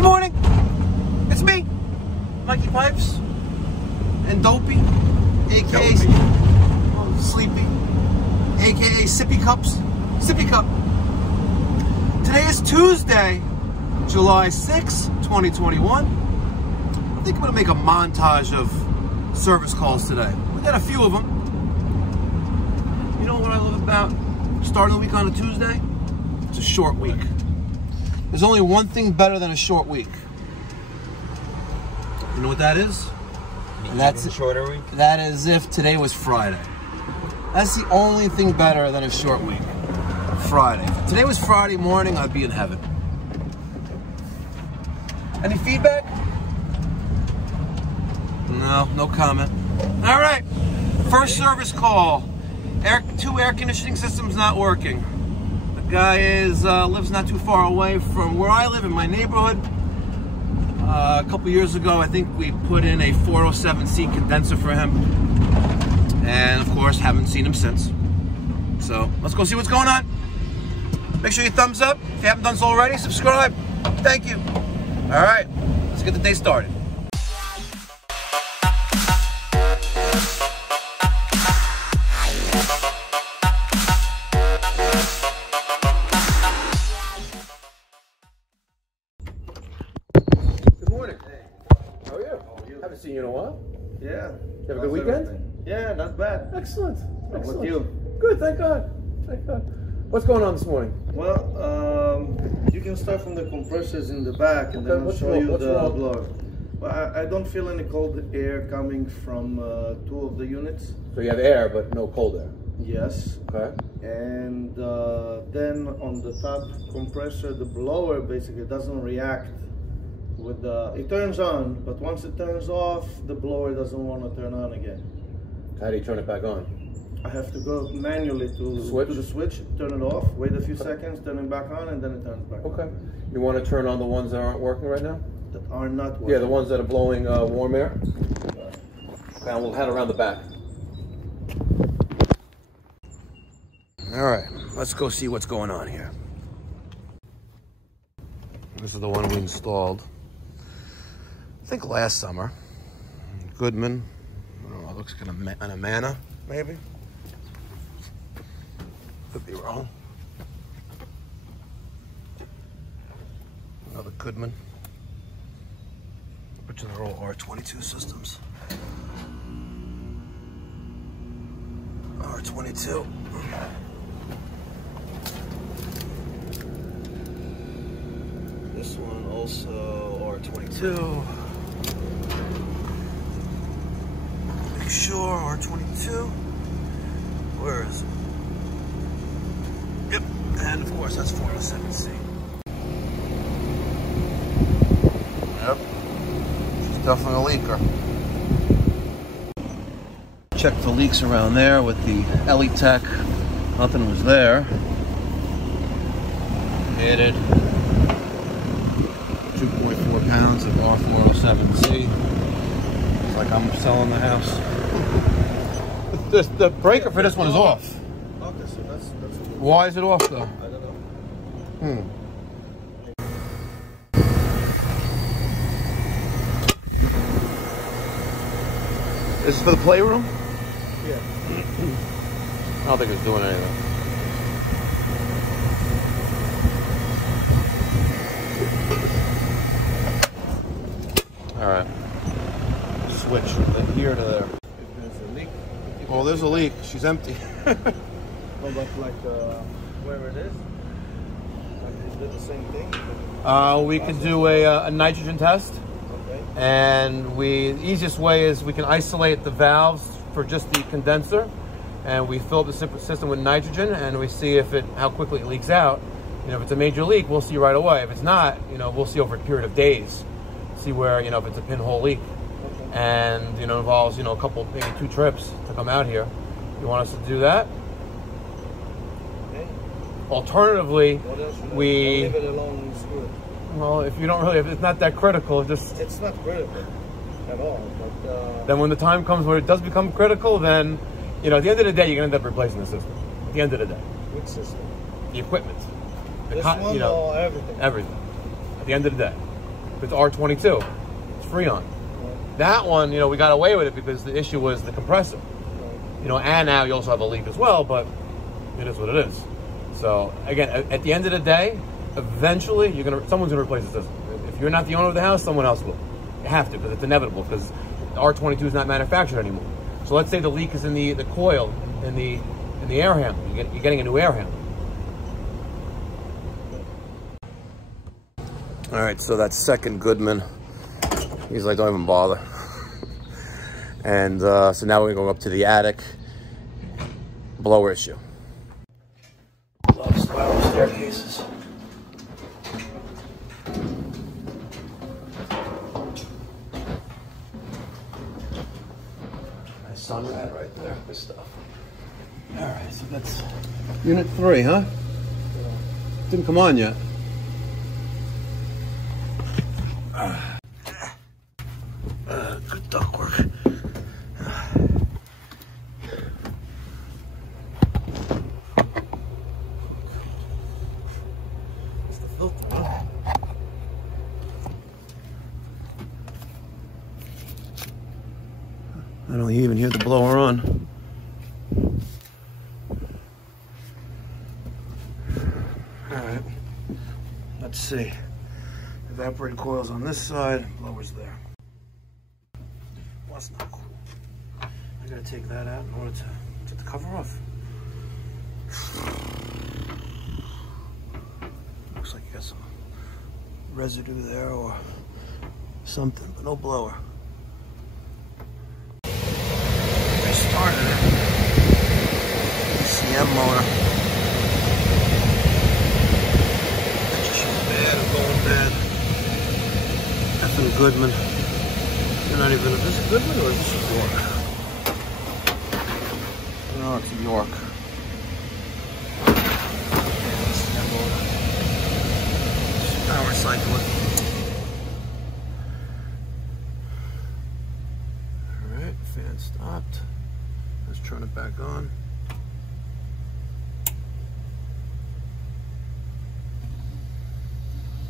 Good morning. It's me, Mikey Pipes, and Dopey, aka Sleepy, aka Sippy Cups. Sippy Cup. Today is Tuesday, July 6, 2021. I think I'm gonna make a montage of service calls today. We got a few of them. You know what I love about starting the week on a Tuesday? It's a short week. There's only one thing better than a short week. You know what that is? And that's a shorter week? That is if today was Friday. That's the only thing better than a short week. Friday. If today was Friday morning, I'd be in heaven. Any feedback? No comment. All right, first service call. Two air conditioning systems not working. The guy lives not too far away from where I live in my neighborhood. A couple years ago, I think we put in a 407C condenser for him. And of course, haven't seen him since. So let's go see what's going on. Make sure you thumbs up. If you haven't done so already, subscribe. Thank you. All right, let's get the day started. Good morning. Hey. How are you? How are you? Haven't seen you in a while. Yeah. You have a good weekend? Yeah, not bad. Excellent. How Excellent. about you? Good, thank God. Thank God. What's going on this morning? Well, you can start from the compressors in the back and then I'll show you the blower. Well, I don't feel any cold air coming from two of the units. So you have air, but no cold air. Yes. Okay. And then on the top compressor, the blower basically doesn't react with the, it turns on, but once it turns off, the blower doesn't want to turn on again. How do you turn it back on? I have to go manually to the switch, turn it off, wait a few seconds, turn it back on, and then it turns back on. Okay. You want to turn on the ones that aren't working right now? That are not working. Yeah, the ones that are blowing warm air. Okay, and we'll head around the back. All right, let's go see what's going on here. This is the one we installed, I think last summer. Goodman. I don't know, it looks kind of an Amana, maybe. Could be wrong. Another Goodman. Which are all R22 systems. R22. This one also R22. Make sure R22. Where is it? Yep, and of course that's 407C. Yep, she's definitely a leaker. Check the leaks around there with the Elitech. Nothing was there. Added 2.4 pounds of R407C. It's like I'm selling the house. The breaker for this one is off. Okay, so that's Why is it off though? I don't know. This is for the playroom? Yeah. I don't think it's doing anything. All right. Switch from here to there. If there's a leak. Oh, there's a leak. She's empty. Well, but like where it is, like they did the same thing. We can do a nitrogen test. Okay. And the easiest way is we can isolate the valves for just the condenser, and we fill up the system with nitrogen, and we see how quickly it leaks out. You know, if it's a major leak, we'll see right away. If it's not, you know, we'll see over a period of days, see where, you know, if it's a pinhole leak. Okay. And, you know, involves, you know, a couple, maybe 2 trips to come out here. You want us to do that? Okay. Alternatively, What else should I we... leave it alone and screw it. Well, if you don't really, if it's not that critical, just... It's not critical at all, but... Then when the time comes where it does become critical, then, you know, at the end of the day, you're going to end up replacing the system. At the end of the day. Which system? The equipment. This one, you know, or everything? Everything. At the end of the day. It's R22. It's Freon. That one, we got away with it because the issue was the compressor. And now you also have a leak as well, but it is what it is. So again, at the end of the day, eventually someone's gonna replace the system. If you're not the owner of the house, someone else will. You have to, because it's inevitable, because the R22 is not manufactured anymore. So let's say the leak is in the coil, in the air handler. You're getting a new air handler. All right, so that's second Goodman. He's like, don't even bother. And so now we're going up to the attic. Blower issue. Love spiral staircases. Nice sunrad right there. Good stuff. All right, so that's unit 3, huh? Didn't come on yet. Good ductwork. That's the filter, huh? I don't even hear the blower on. Alright. Let's see. Evaporated coils on this side, blowers there. Well, that's not cool. I gotta take that out in order to get the cover off. Looks like you got some residue there or something, but no blower. I started it. ECM motor. Bad. Effing Goodman. They're not even. Is this a Goodman or is this a York? No, it's a York. Power cycling. Alright, fan stopped. Let's turn it back on.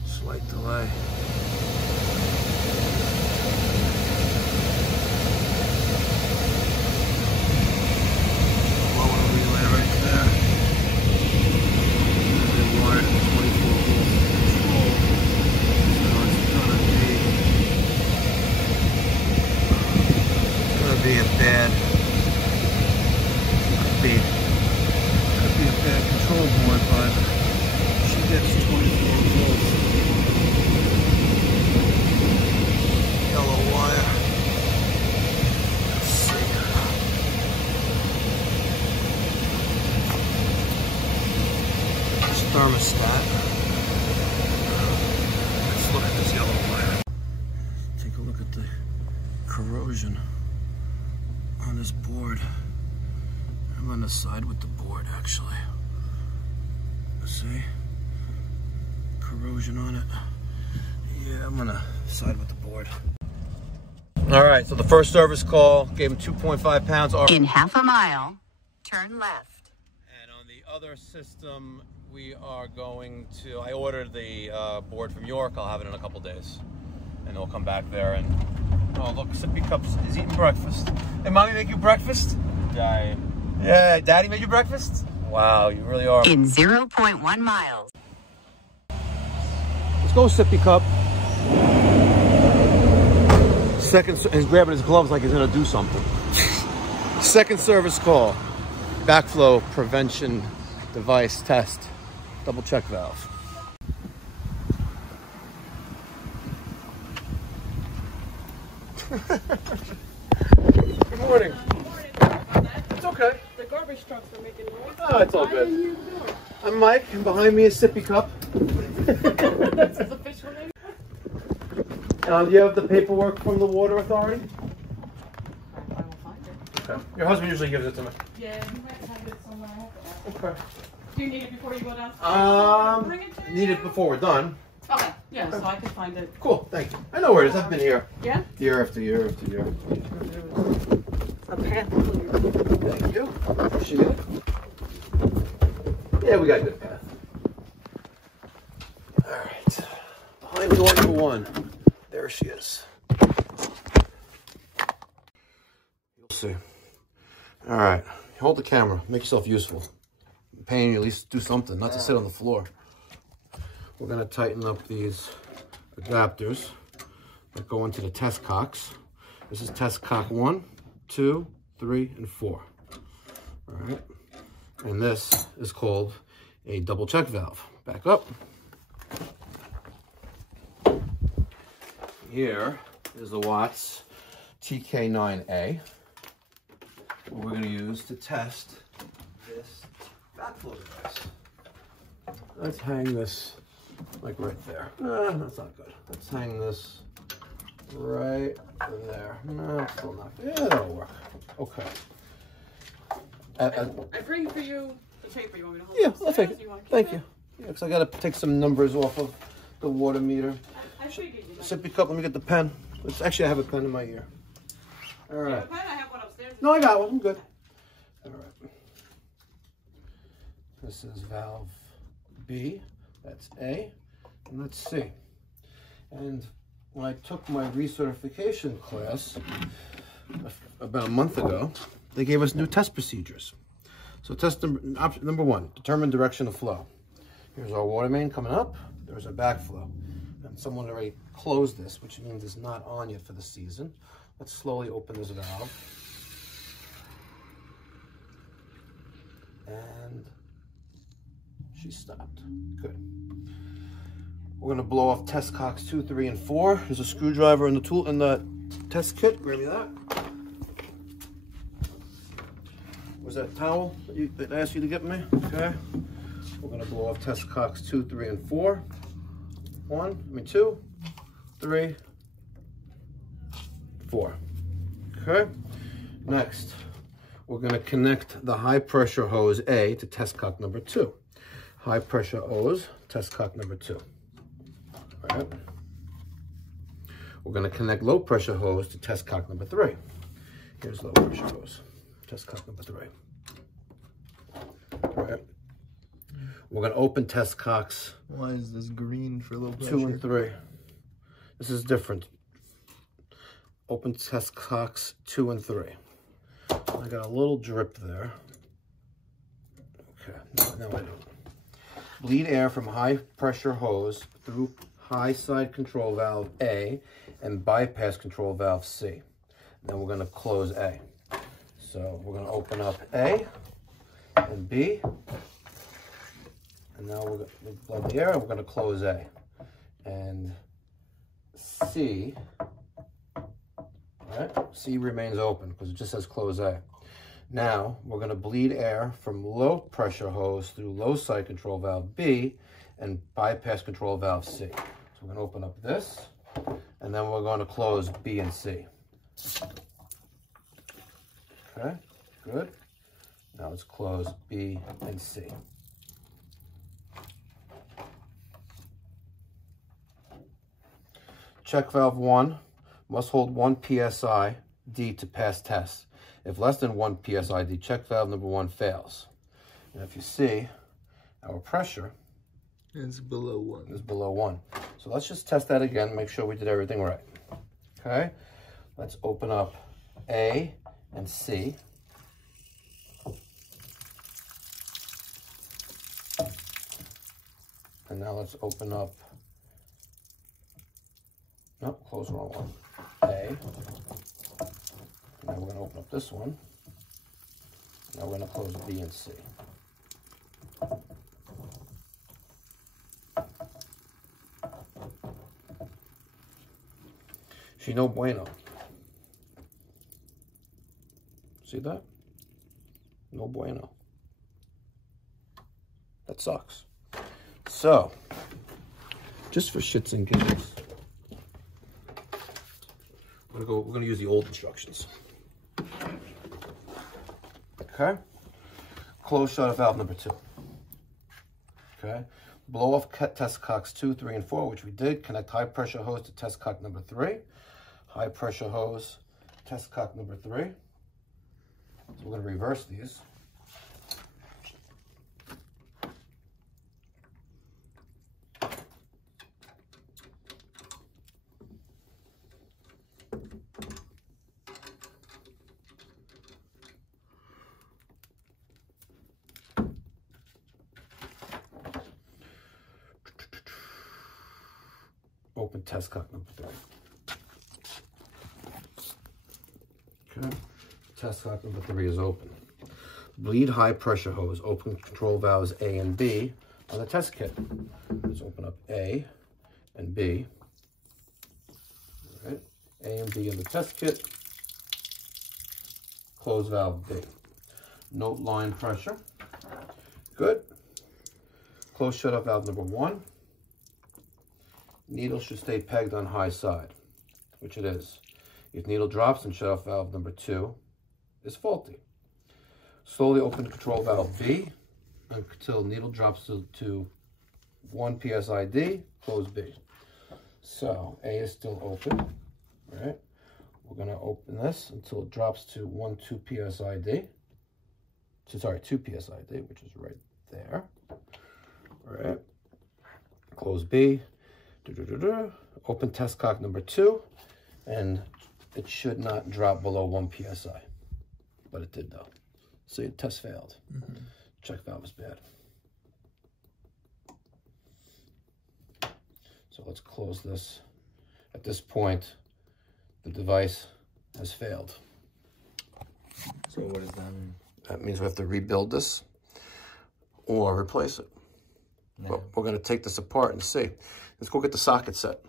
Slight delay. Blower relay right there. They wired 24 volts control. So it's gonna be a bad. Could be a bad control board, but she gets 24 volts. Yellow wire. Let's see. This thermostat. Let's look at this yellow wire. Take a look at the corrosion on this board. I'm on the side with the board, actually. Let's see. Corrosion on it. Yeah, I'm gonna side with the board. All right, so the first service call gave him 2.5 pounds off. In half a mile, turn left. And on the other system, we are going to, I ordered the board from York. I'll have it in a couple days. And they'll come back there and, oh look, Sippy Cups is eating breakfast. Did Mommy make you breakfast? Yeah, Daddy made you breakfast? Wow, you really are. In 0.1 miles. Let's go, Sippy Cup. Second, he's grabbing his gloves like he's gonna do something. Second service call. Backflow prevention device test. Double check valve. Good morning. It's okay. The garbage trucks are making noise. Oh, it's all good. I'm Mike, and behind me is Sippy Cup. That's his official name. Do you have the paperwork from the Water Authority? I will find it. Okay. Your husband usually gives it to me. Yeah, you might have it somewhere. I have to ask. Okay. Do you need it before you go downstairs? Bring it to you? Need it before we're done. Okay, yeah, so I can find it. Cool, thank you. I know where it is. I've been here. Yeah? Year after year after year. A path clear. Thank you. Appreciate it. Yeah, we got a good path. All right. Behind door number 1. There she is. You'll see. All right, hold the camera. Make yourself useful. I'm paying you at least do something, not to sit on the floor. We're gonna tighten up these adapters that go into the test cocks. This is test cock 1, 2, 3, and 4. All right, and this is called a double check valve. Back up. Here is the Watts TK9A. What we're going to use to test this backflow device. Let's hang this like right there. That's not good. Let's hang this right there. No, still not good. Yeah, that'll work. Okay. I bring for you the paper. You want me to hold it? Yeah, I'll take it. Thank you. Yeah, because I got to take some numbers off of the water meter. I figured you might. Sippy cup, let me get the pen. Actually, I have a pen in my ear. All right. You have a pen? I have one upstairs. No, I got one. I'm good. All right. This is valve B. That's A. And that's C. And when I took my recertification class about a month ago, they gave us new test procedures. So test number 1, determine direction of flow. Here's our water main coming up. There's our backflow. And someone already closed this, which means it's not on yet for the season. Let's slowly open this valve. And she stopped. Good. We're going to blow off test cocks 2, 3, and 4. There's a screwdriver in the tool in the test kit. Grab me that. Was that towel that I asked you to get me? Okay. We're going to blow off test cocks 2, 3, and 4. 2, 3, 4. Okay. Next, we're going to connect the high pressure hose A to test cock number 2. High pressure hose, test cock number 2. All right. We're going to connect low pressure hose to test cock number 3. Here's low pressure hose, test cock number 3. All right. We're going to open test cocks. Why is this green for low pressure? 2 and 3. This is different. Open test cocks 2 and 3. I got a little drip there. Okay, no I don't. Bleed air from high pressure hose through high side control valve A and bypass control valve C. Then we're going to close A. So we're going to open up A and B. And now we're going to blow the air and we're going to close A. And C, right? C remains open because it just says close A. Now we're going to bleed air from low pressure hose through low side control valve B and bypass control valve C. So we're going to open up this and then we're going to close B and C. Okay, good. Now let's close B and C. Check valve 1 must hold 1 psi D to pass test. If less than 1 psi D, check valve number 1 fails. And if you see, our pressure is below 1. Is below 1. So let's just test that again, make sure we did everything right. Okay, let's open up A and C. And now let's open up, nope, close the wrong one. A. Now we're going to open up this one. Now we're going to close B and C. She no bueno. See that? No bueno. That sucks. So, just for shits and giggles, we're gonna use the old instructions. Okay? Close shut of valve number 2. Okay? Blow off test cocks 2, 3, and 4, which we did. Connect high pressure hose to test cock number 3. High pressure hose, test cock number 3. So we're gonna reverse these. open test cock number 3. Okay, test cock number 3 is open. Bleed high pressure hose, open control valves A and B on the test kit. Let's open up A and B. All right, A and B in the test kit. Close valve B. Note line pressure. Good. Close shut-off valve number 1. Needle should stay pegged on high side, which it is. If needle drops, then shut-off valve number 2 is faulty. Slowly open control valve B until needle drops to 1 PSID, close B. So A is still open, right? We're gonna open this until it drops to 2 PSID. 2 PSID, which is right there. All right, close B. Open test cock number 2, and it should not drop below 1 PSI, but it did though. So your test failed. Check valve was bad. So let's close this. At this point, the device has failed. So what does that mean? That means we have to rebuild this or replace it. No. But we're going to take this apart and see. Let's go get the socket set.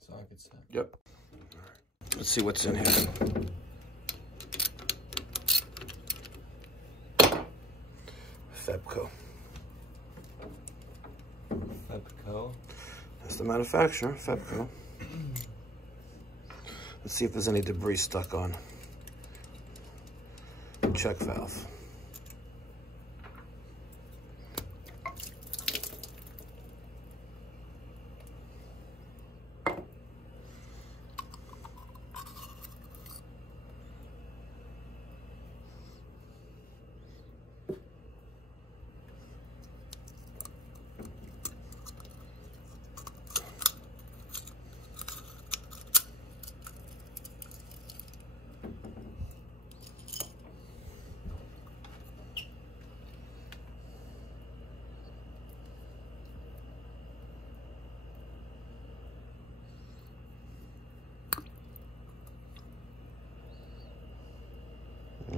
Socket set. Yep. Let's see what's in here. Febco. Febco. That's the manufacturer, Febco. Let's see if there's any debris stuck on. Check valve.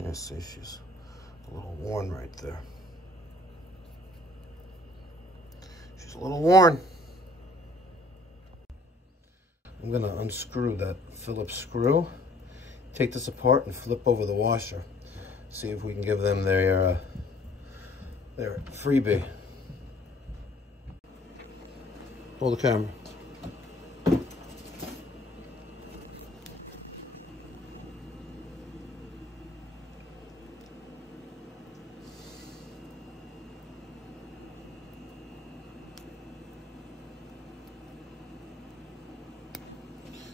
I see she's a little worn right there. She's a little worn. I'm gonna unscrew that Phillips screw, take this apart and flip over the washer. See if we can give them their freebie. Hold the camera.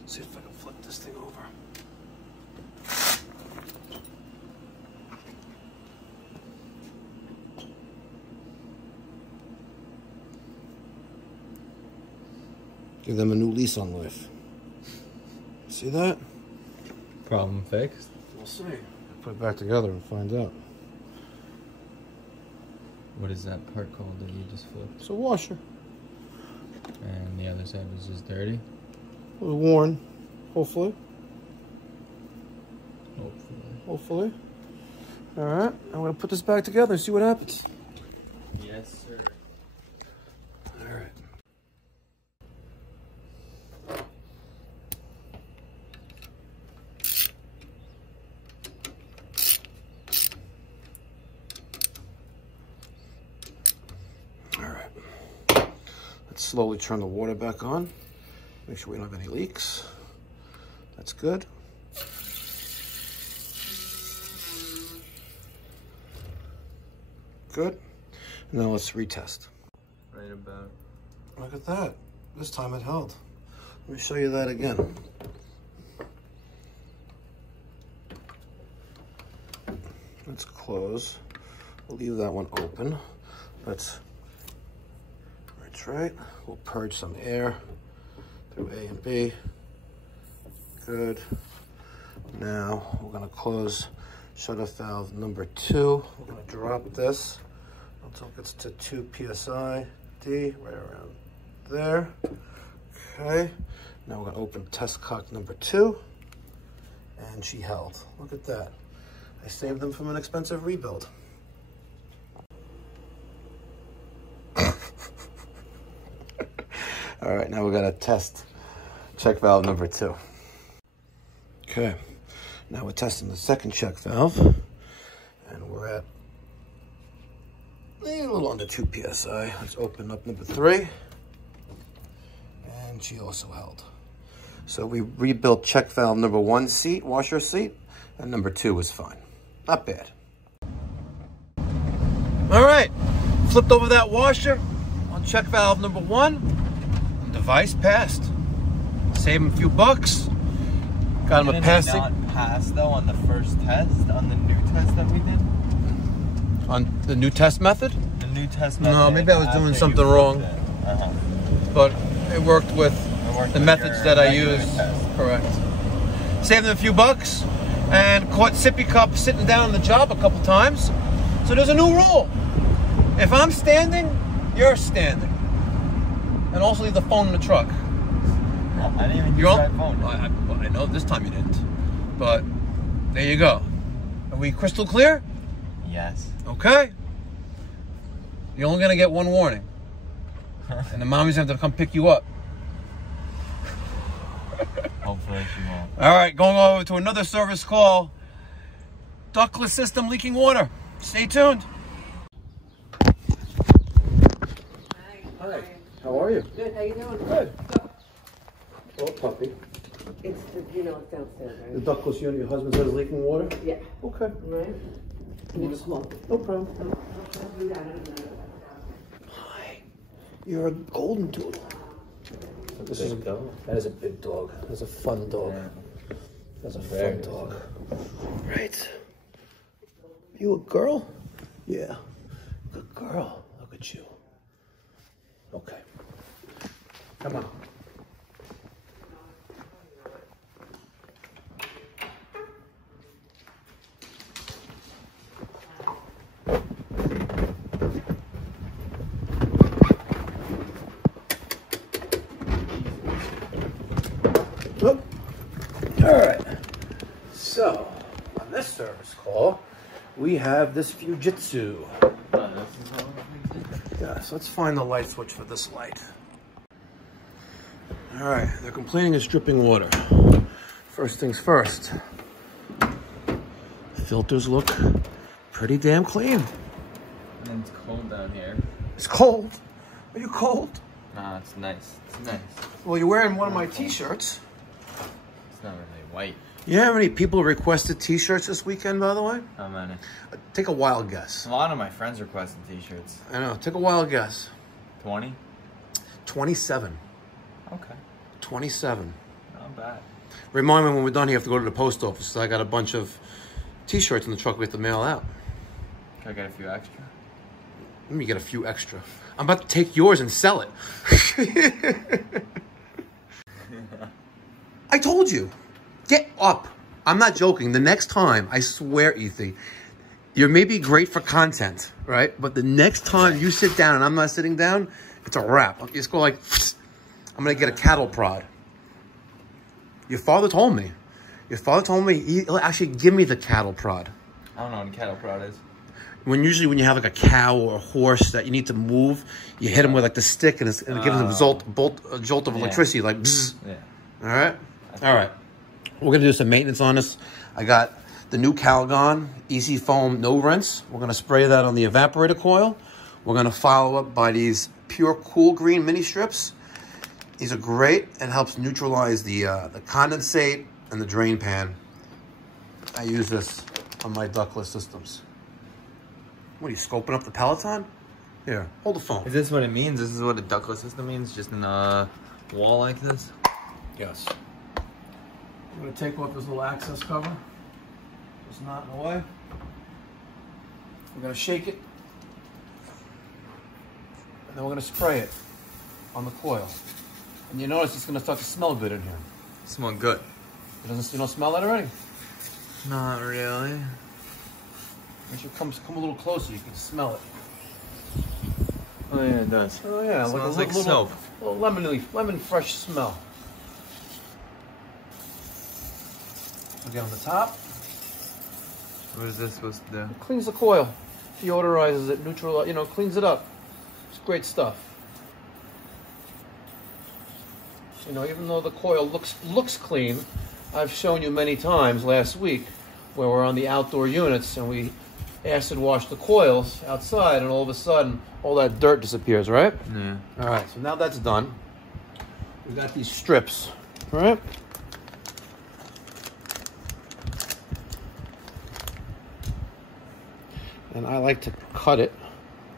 See if I can flip this thing over. Give them a new lease on life. See that? Problem fixed. We'll see. Put it back together and find out. What is that part called that you just flipped? It's a washer. And the other side was just dirty? It was worn, hopefully. Hopefully. All right, I'm gonna put this back together and see what happens. Yes, sir. All right. All right. Let's slowly turn the water back on. Make sure we don't have any leaks. That's good. Good. And now let's retest. Right about. Look at that. This time it held. Let me show you that again. Let's close. We'll leave that one open. Let's retract. We'll purge some air through A and B. Good. Now we're gonna close shut-off valve number 2. We're gonna drop this until it gets to 2 PSI D, right around there. Okay, now we're gonna open test cock number 2. And she held. Look at that. I saved them from an expensive rebuild. All right, now we're gonna test check valve number 2. Okay, now we're testing the second check valve. And we're at a little under 2 PSI. Let's open up number 3. And she also held. So we rebuilt check valve number 1 seat, washer seat, and number 2 was fine. Not bad. All right, flipped over that washer on check valve number 1. Device passed. Saved him a few bucks. Got him a passing. Didn't not pass though on the first test, on the new test that we did? On the new test method? The new test method. No, maybe I was doing something wrong. But it worked with the methods that I use. Correct. Saved them a few bucks and caught Sippy Cup sitting down on the job a couple times. So there's a new rule. If I'm standing, you're standing. And also leave the phone in the truck. I didn't even use my phone. I know this time you didn't. But there you go. Are we crystal clear? Yes. Okay. You're only gonna get one warning. And the mommy's gonna have to come pick you up. Hopefully she won't. All right, going over to another service call. Ductless system leaking water. Stay tuned. Hi. How are you? Good, how you doing? Good. Oh, puppy. It's downstairs, The right? ductless unit, your husband says leaking water? Yeah. Okay. Right? You just walk. No problem. Hi. You're a golden doodle. That is a big dog. That's a fun dog. Yeah. That's a fun dog. Right. You a girl? Yeah. Good girl. Look at you. Okay. Come on. Oh. All right. So, on this service call, we have this Fujitsu. Yes, let's find the light switch for this light. All right, they're complaining it's dripping water. First things first. Filters look pretty damn clean. And it's cold down here. It's cold. Are you cold? Nah, it's nice. It's nice. Well, you're wearing one of my t-shirts. It's not really white. You know how many people requested t-shirts this weekend, by the way? How many? Take a wild guess. A lot of my friends requested t-shirts. I know. Take a wild guess. 20? 27. Okay. 27. Not bad. Remind me when we're done, you have to go to the post office. So I got a bunch of t-shirts in the truck we have to mail out. Can I get a few extra? Let me get a few extra. I'm about to take yours and sell it. I told you. Get up. I'm not joking. The next time, I swear, Ethy, you're maybe great for content, right? But the next time you sit down and I'm not sitting down, it's a wrap. You just go like, I'm going to get a cattle prod. Your father told me. Your father told me he'll actually give me the cattle prod. I don't know what a cattle prod is. Usually when you have like a cow or a horse that you need to move, you hit them with like the stick and, it gives them a jolt of electricity, like bzzz. Yeah. All right? All right. We're going to do some maintenance on this. I got the new Calgon Easy Foam No Rinse. We're going to spray that on the evaporator coil. We're going to follow up by these Pure Cool Green mini strips. These are great. It helps neutralize the condensate and the drain pan. I use this on my ductless systems. What are you, scoping up the Peloton? Here, hold the phone. Is this what it means? This is what a ductless system means? Just in a wall like this? Yes. I'm going to take off this little access cover. It's not in the way. We're going to shake it. And then we're going to spray it on the coil. And you notice it's going to start to smell good in here. Smell good. You don't smell that already? Not really. You should come a little closer. You can smell it. Oh yeah, it does. Oh yeah, Smells like soap. Little lemon fresh smell. Again on the top. What is this supposed to do? It cleans the coil, deodorizes it, neutral, you know, cleans it up. It's great stuff. You know, even though the coil looks clean, I've shown you many times last week where we're on the outdoor units and we acid wash the coils outside, and all of a sudden all that dirt disappears, right? Yeah. All right, so now that's done. We've got these strips, all right? And I like to cut it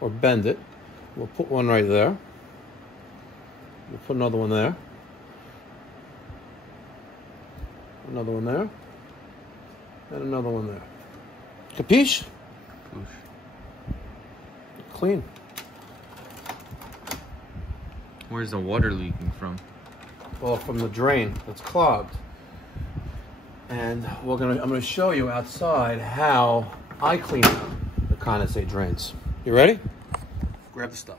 or bend it. We'll put one right there. We'll put another one there. Another one there. And another one there. Capiche? Clean. Where's the water leaking from? Well, from the drain that's clogged. And I'm gonna show you outside how I clean out the condensate drains. You ready? Grab the stuff.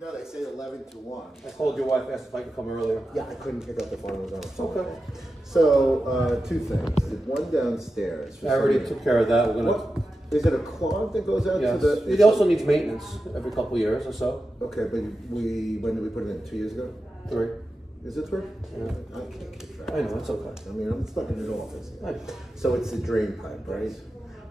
No, they say 11 to 1. I called your wife, asked if I could come earlier. Yeah, I couldn't pick up the phone. It was on the phone. Okay. So, two things. One downstairs. I already took care of that. We're gonna. What? Is it a clog that goes out Yes. to the... It also needs maintenance every couple of years or so. Okay, but when did we put it in? 2 years ago? 3. Is it 3? Yeah. I can't keep track. I know, it's okay. I mean, I'm stuck in an office. I know. So it's the drain pipe, right?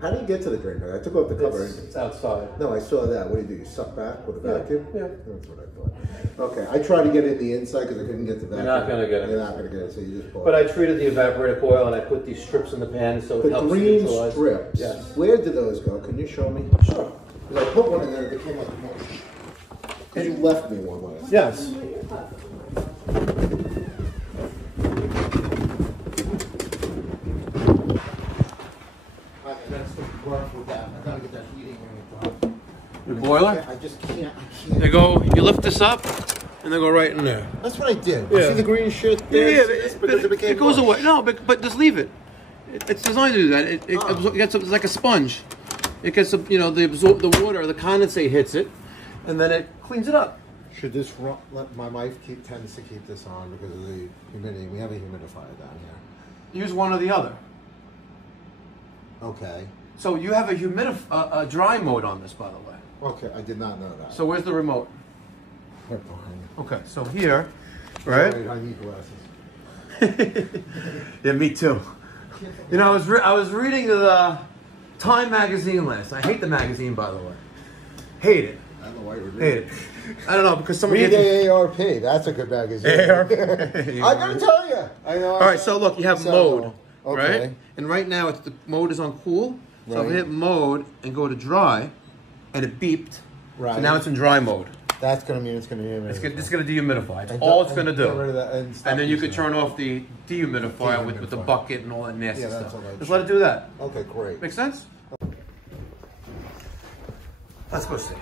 How do you get to the drain pipe? I took off the cover. It's outside. No, I saw that. What do? You suck back with a vacuum? Yeah. That's what I thought. Okay, I tried to get it in the inside because I couldn't get the vacuum. You're not going to get it. You're not going to get it, so you just pull But it. I treated the evaporator coil and I put these strips in the pan so it The helps green neutralize. strips, Yes. where did those go? Can you show me? Sure. Because I put one in there and it became like mush. Because you left me one last. Yes. I gotta stick to work with that. I gotta get that heating in. Your boiler? I just can't. I can't. They go, you lift this up and they go right in there. That's what I did. Yeah. See the green shit? Yeah, It's because it became it goes mush. away. No, but just leave it. It's designed to do that. It gets it's like a sponge. It gets the water, the condensate hits it, and then it cleans it up. Should this run? My wife tends to keep this on because of the humidity. We have a humidifier down here. Use one or the other. Okay. So you have a dry mode on this, by the way. Okay, I did not know that. So where's the remote? Right behind you. Okay, so here, right? Sorry, I need glasses. Yeah, me too. You know, I was reading the Time magazine last. I hate the magazine, by the way. Hate it. I don't know why you're Hate it. I don't know because someone Read gets AARP. That's a good magazine. AARP. I gotta tell you. I know. All right, so look, you have mode, Okay. right? And right now, the mode is on cool. So if I Right. hit mode and go to dry, and it beeped. Right. So now it's in dry mode. That's gonna mean it's gonna be. It's gonna dehumidify. That's all it's gonna do. Get rid of that and stop And then you could using turn it. off the dehumidifier with the Dehumidifier. bucket and all that nasty Yeah, that's stuff. all right. Just let it do that. Okay, great. Make sense? Let's go see.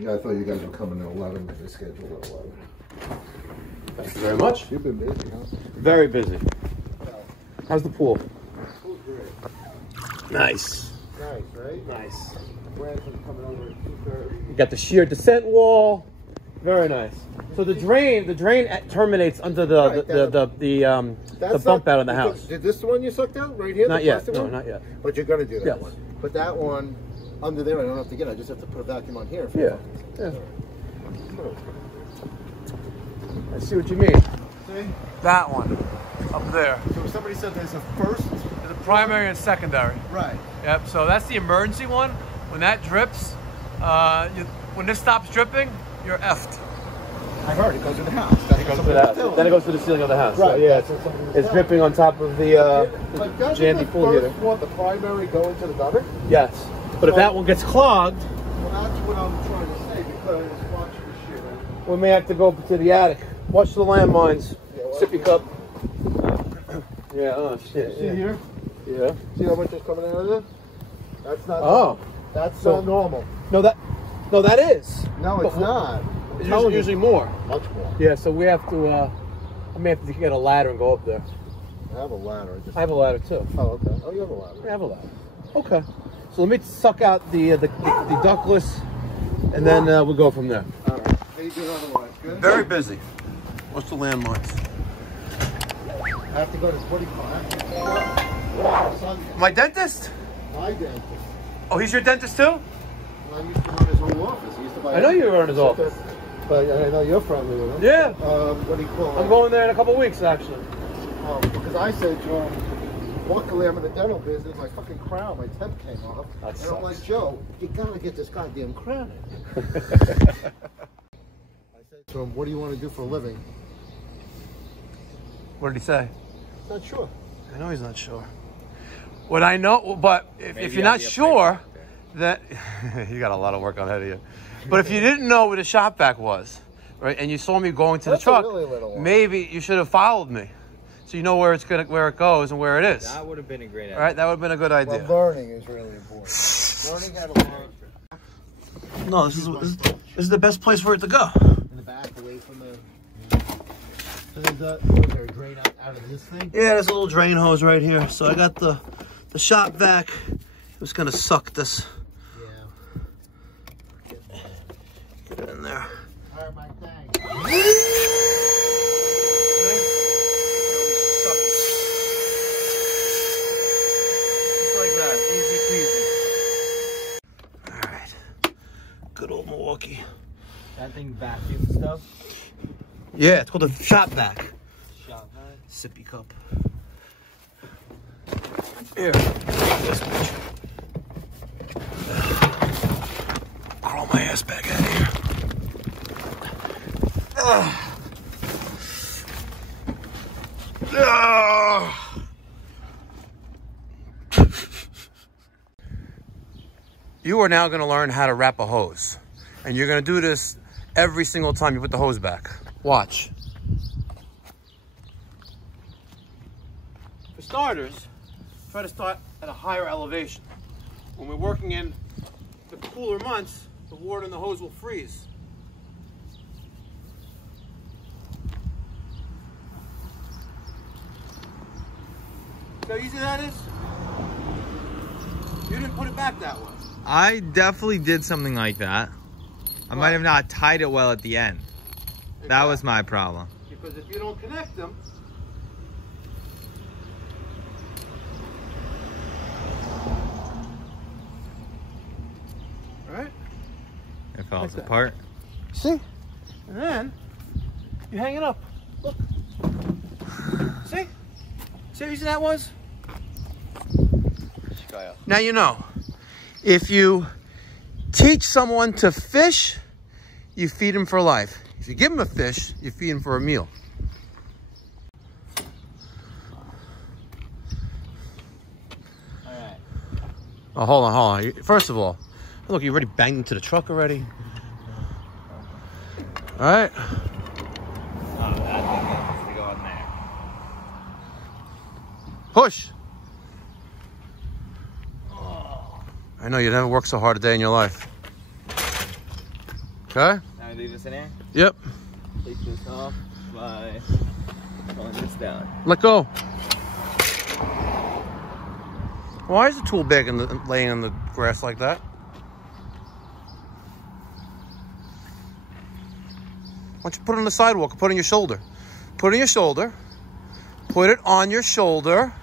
Yeah, I thought you guys were coming at 11, but they scheduled at 11. Thank you very much. You've been busy, huh? Very busy. How's the pool? Pool's great. Nice. Nice, right? Nice. Branson's coming over at 2:30. You got the sheer descent wall. Very nice. So the drain terminates under the bump out of the house. Did this the one you sucked out right here? Not the yet. plastic No, one? not yet. But you're gonna do that Yes. one. But that one under there, I don't have to get. I just have to put a vacuum on here. Yeah. Yeah. I see what you mean. See? That one up there. So somebody said there's a first. There's a primary and secondary. Right. Yep. So that's the emergency one. When that drips, when this stops dripping, you're effed. I heard it goes to the house. That's what somebody was telling Then it me. goes to the ceiling of the house. Right. So, yeah, That's what somebody was it's telling dripping on top of the But doesn't janty the pool heater. first one, the primary, go into the gutter? Yes. But if that one gets clogged, Well, that's what I'm trying to say because watch the shit. Right? we may have to go up to the attic. Watch the landmines. Yeah, watch Sippy cup. Yeah, oh shit. See here? Yeah. See how much is coming out of this? That's not. Oh. That's So- not normal. No, that is. No, it's But- not. It's telling you. usually more. Much more. Yeah, so we have to, I may have to get a ladder and go up there. I have a ladder. I have a ladder too. Oh, okay. Oh, you have a ladder. I have a ladder. Okay. So let me suck out the ductless, and then we'll go from there. All right. How you doing otherwise? Good? Very busy. What's the landmarks? I have to go to 45. My dentist? My dentist. Oh, he's your dentist too? I used to run his whole office. He used to buy I know you were in his office. But I know you're friendly with him. Yeah. What do you call it? I'm going there in a couple of weeks, actually. Because I said to him, luckily I'm in the dental business, my fucking crown, my temp came off. That and I'm like, Joe, you gotta get this goddamn crown in. I said to him, what do you want to do for a living? What did he say? He's not sure. I know he's not sure. What I know, but if you're not sure, that you got a lot of work on ahead of you. But if you didn't know where the shop vac was, right, and you saw me going to the truck, really little one. maybe you should have followed me, so you know where it goes and where it is. That would have been a great idea. All right, that would have been a good idea. Well, learning is really important. Learning how to learn. No, this is the best place for it to go. In the back, away from the... Was there a drain out of this thing? Yeah, there's a little drain hose right here. So I got the shop vac. It was gonna suck this. Yeah. Get it in there. All right, Mike, thanks. Just like that, easy peasy. All right, good old Milwaukee. That thing vacuums stuff. Yeah, it's called a shop vac. Shop vac. Sippy cup. Here, this bitch. Crawl my ass back out of here. You are now going to learn how to wrap a hose. And you're going to do this every single time you put the hose back. Watch. For starters, try to start at a higher elevation. When we're working in the cooler months, the water in the hose will freeze. See how easy that is? You didn't put it back that way. I definitely did something like that. I might have not tied it well at the end. Exactly. That was my problem. Because if you don't connect them, right? It falls Like that. apart. See? And then you hang it up. Look. See? See how easy that was? Now you know. If you teach someone to fish, you feed him for life. If you give him a fish, you feed him for a meal. All right. Oh, hold on. First of all, look, you already banged into the truck already. All right. Oh, that thing needs to go in there. Push. I know you never worked so hard a day in your life. Okay? Now we leave this in here. Yep. Take this off by pulling this down. Let go. Why is the tool bag laying in the grass like that? Why don't you put it on the sidewalk or put it on your shoulder? Put it on your shoulder. Put it on your shoulder.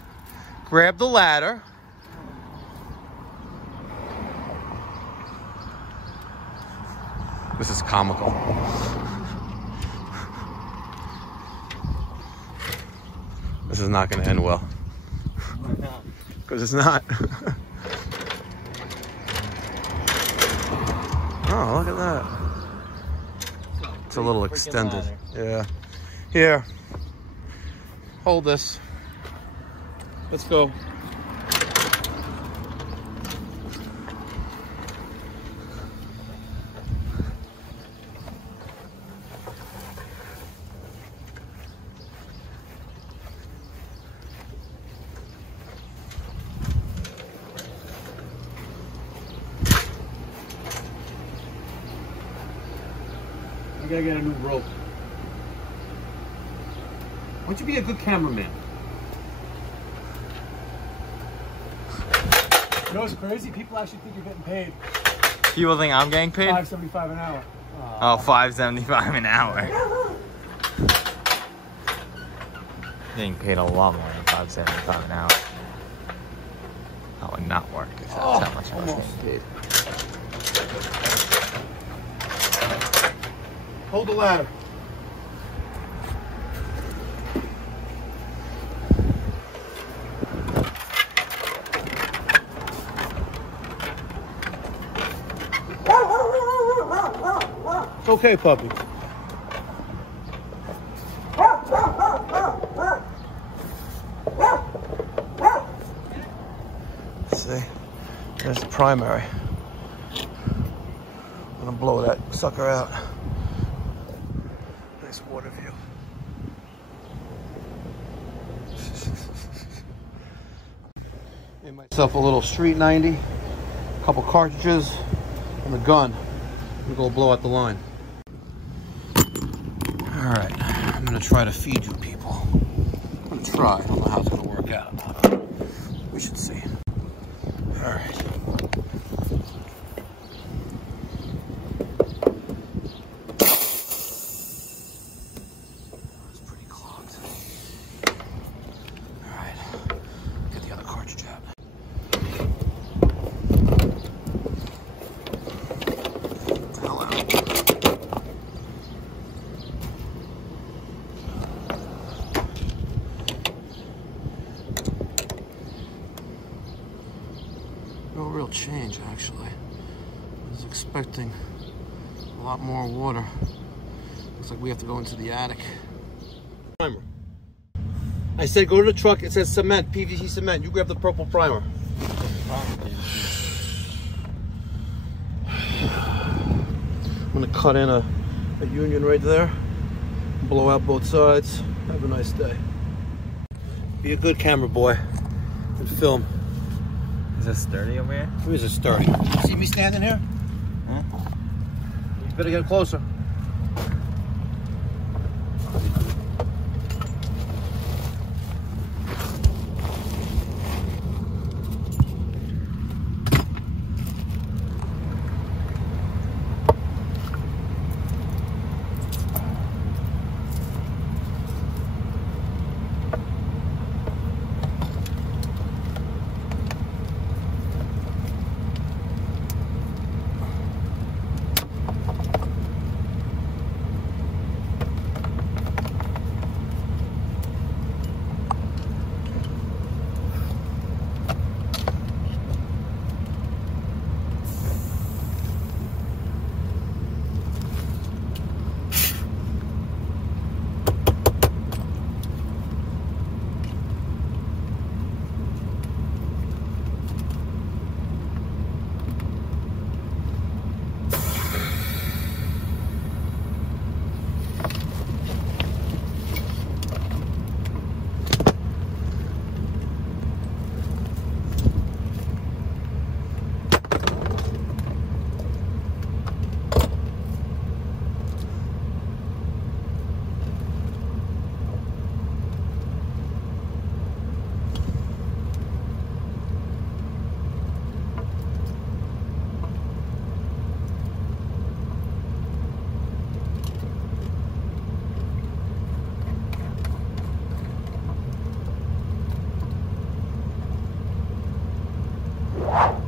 Grab the ladder. This is comical. This is not going to end well. Why not? Because it's not. Oh, look at that. It's a little extended. Yeah. Here. Hold this. Let's go. I gotta get a new rope. Why don't you be a good cameraman? You know what's crazy? People actually think you're getting paid. People think I'm getting paid? $5.75 an hour. Oh, $5.75 an hour. Getting paid a lot more than $5.75 an hour. That would not work if that's how much I was getting paid. Hold the ladder. Okay, puppy. Let's see. There's the primary. I'm gonna blow that sucker out. Nice water view. Made myself a little street 90, a couple cartridges, and a gun. I'm gonna go blow out the line. All right, I'm gonna try to feed you people. I'm gonna try. I don't know how it's gonna work out. We should see. All right. It's pretty clogged. All right, get the other cartridge out. No real change, actually. I was expecting a lot more water. Looks like we have to go into the attic. Primer. I said go to the truck. It says cement, PVC cement. You grab the purple primer. I'm gonna cut in a union right there. Blow out both sides. Have a nice day. Be a good camera boy and film. Is it sturdy over here? Who is it sturdy? See me standing here? Huh? You better get closer.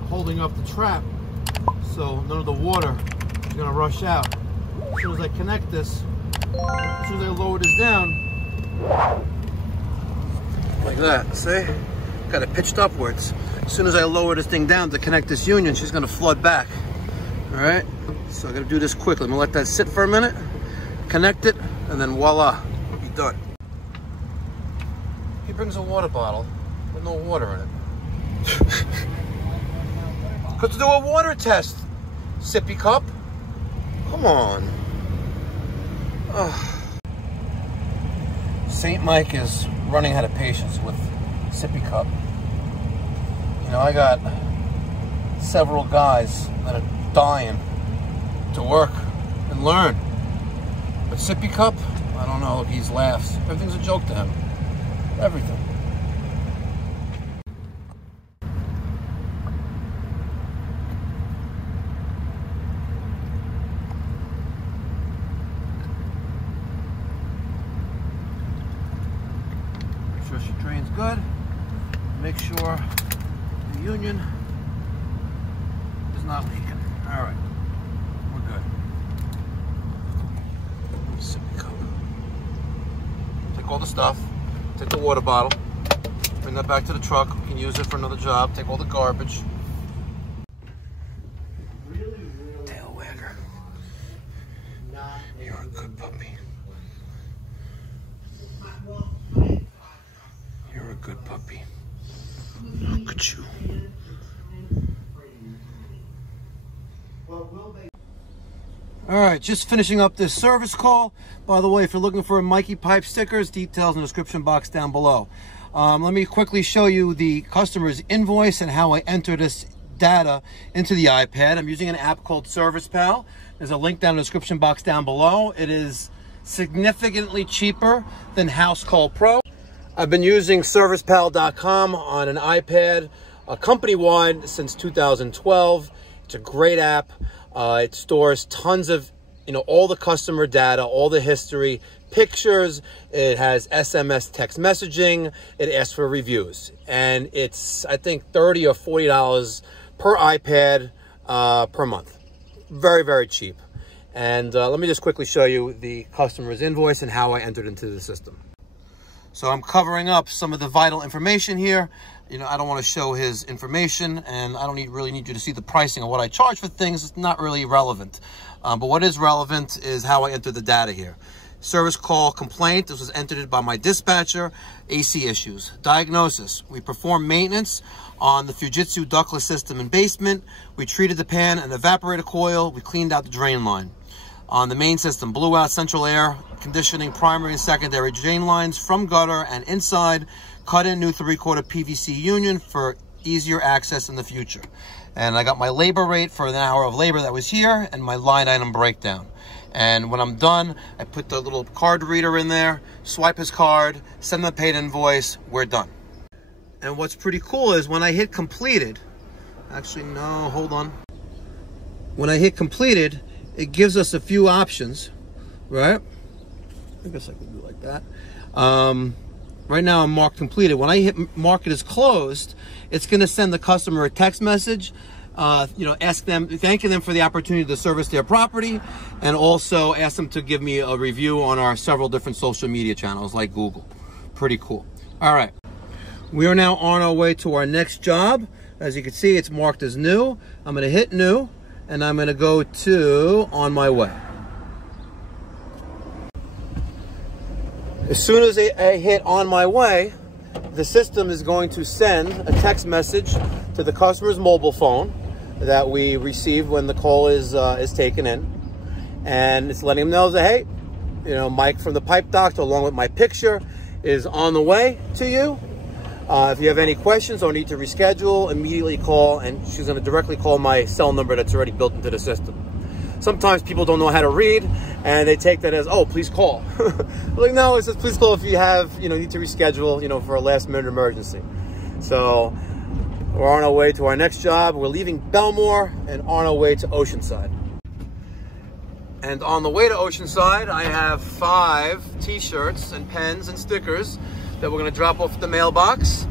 Holding up the trap so none of the water is going to rush out. As soon as I connect this, as soon as I lower this down, like that, see? Got it pitched upwards. As soon as I lower this thing down to connect this union, she's going to flood back. All right? So I got to do this quickly. I'm going to let that sit for a minute, connect it, and then voila, be done. He brings a water bottle with no water in it. Let's do a water test, sippy cup. Come on. St. Mike is running out of patience with sippy cup. You know, I got several guys that are dying to work and learn. But sippy cup, I don't know if he laughs. Everything's a joke to him. Everything. good. Make sure the union is not leaking. All right, we're good. Sippy cup. Take all the stuff. Take the water bottle. Bring that back to the truck. We can use it for another job. Take all the garbage. Tail wagger. You're a good puppy. You're a good puppy. Look at you. All right, just finishing up this service call. By the way, if you're looking for Mikey Pipes stickers, details in the description box down below. Let me quickly show you the customer's invoice and how I enter this data into the iPad. I'm using an app called ServicePal. There's a link down in the description box down below. It is significantly cheaper than House Call Pro. I've been using ServicePal.com on an iPad company-wide since 2012. It's a great app. It stores tons of, all the customer data, all the history, pictures. It has SMS text messaging. It asks for reviews. And it's, I think, $30 or $40 per iPad per month. Very, very cheap. And let me just quickly show you the customer's invoice and how I entered into the system. So I'm covering up some of the vital information here. I don't want to show his information, and I don't really need you to see the pricing of what I charge for things. It's not really relevant. But what is relevant is how I enter the data here. Service call complaint. This was entered by my dispatcher. AC issues. Diagnosis. We performed maintenance on the Fujitsu ductless system and basement. We treated the pan and evaporator coil. We cleaned out the drain line. On the main system, blew out central air conditioning, primary and secondary drain lines from gutter and inside. Cut in new 3/4 PVC union for easier access in the future. And I got my labor rate for an hour of labor that was here and my line item breakdown. And when I'm done, I put the little card reader in there, swipe his card, send him a paid invoice, we're done. And what's pretty cool is when I hit completed, actually, no, hold on. When I hit completed, it gives us a few options, right? I guess I could do like that. Right now I'm marked completed. When I hit mark it as closed, it's going to send the customer a text message, thanking them for the opportunity to service their property, and also ask them to give me a review on our several different social media channels like Google. Pretty cool. All right. We are now on our way to our next job. As you can see, it's marked as new. I'm going to hit new, and I'm going to go to on my way. As soon as I hit on my way, the system is going to send a text message to the customer's mobile phone that we receive when the call is taken in. And it's letting them know that, hey, Mike from the Pipe Doctor, along with my picture, is on the way to you. If you have any questions or need to reschedule, immediately call, and she's going to directly call my cell number that's already built into the system. Sometimes people don't know how to read, and they take that as, oh, please call. Like, no, it says please call if you have, need to reschedule, for a last-minute emergency. So we're on our way to our next job. We're leaving Belmore and on our way to Oceanside. And on the way to Oceanside, I have 5 T-shirts and pens and stickers that we're going to drop off at the mailbox.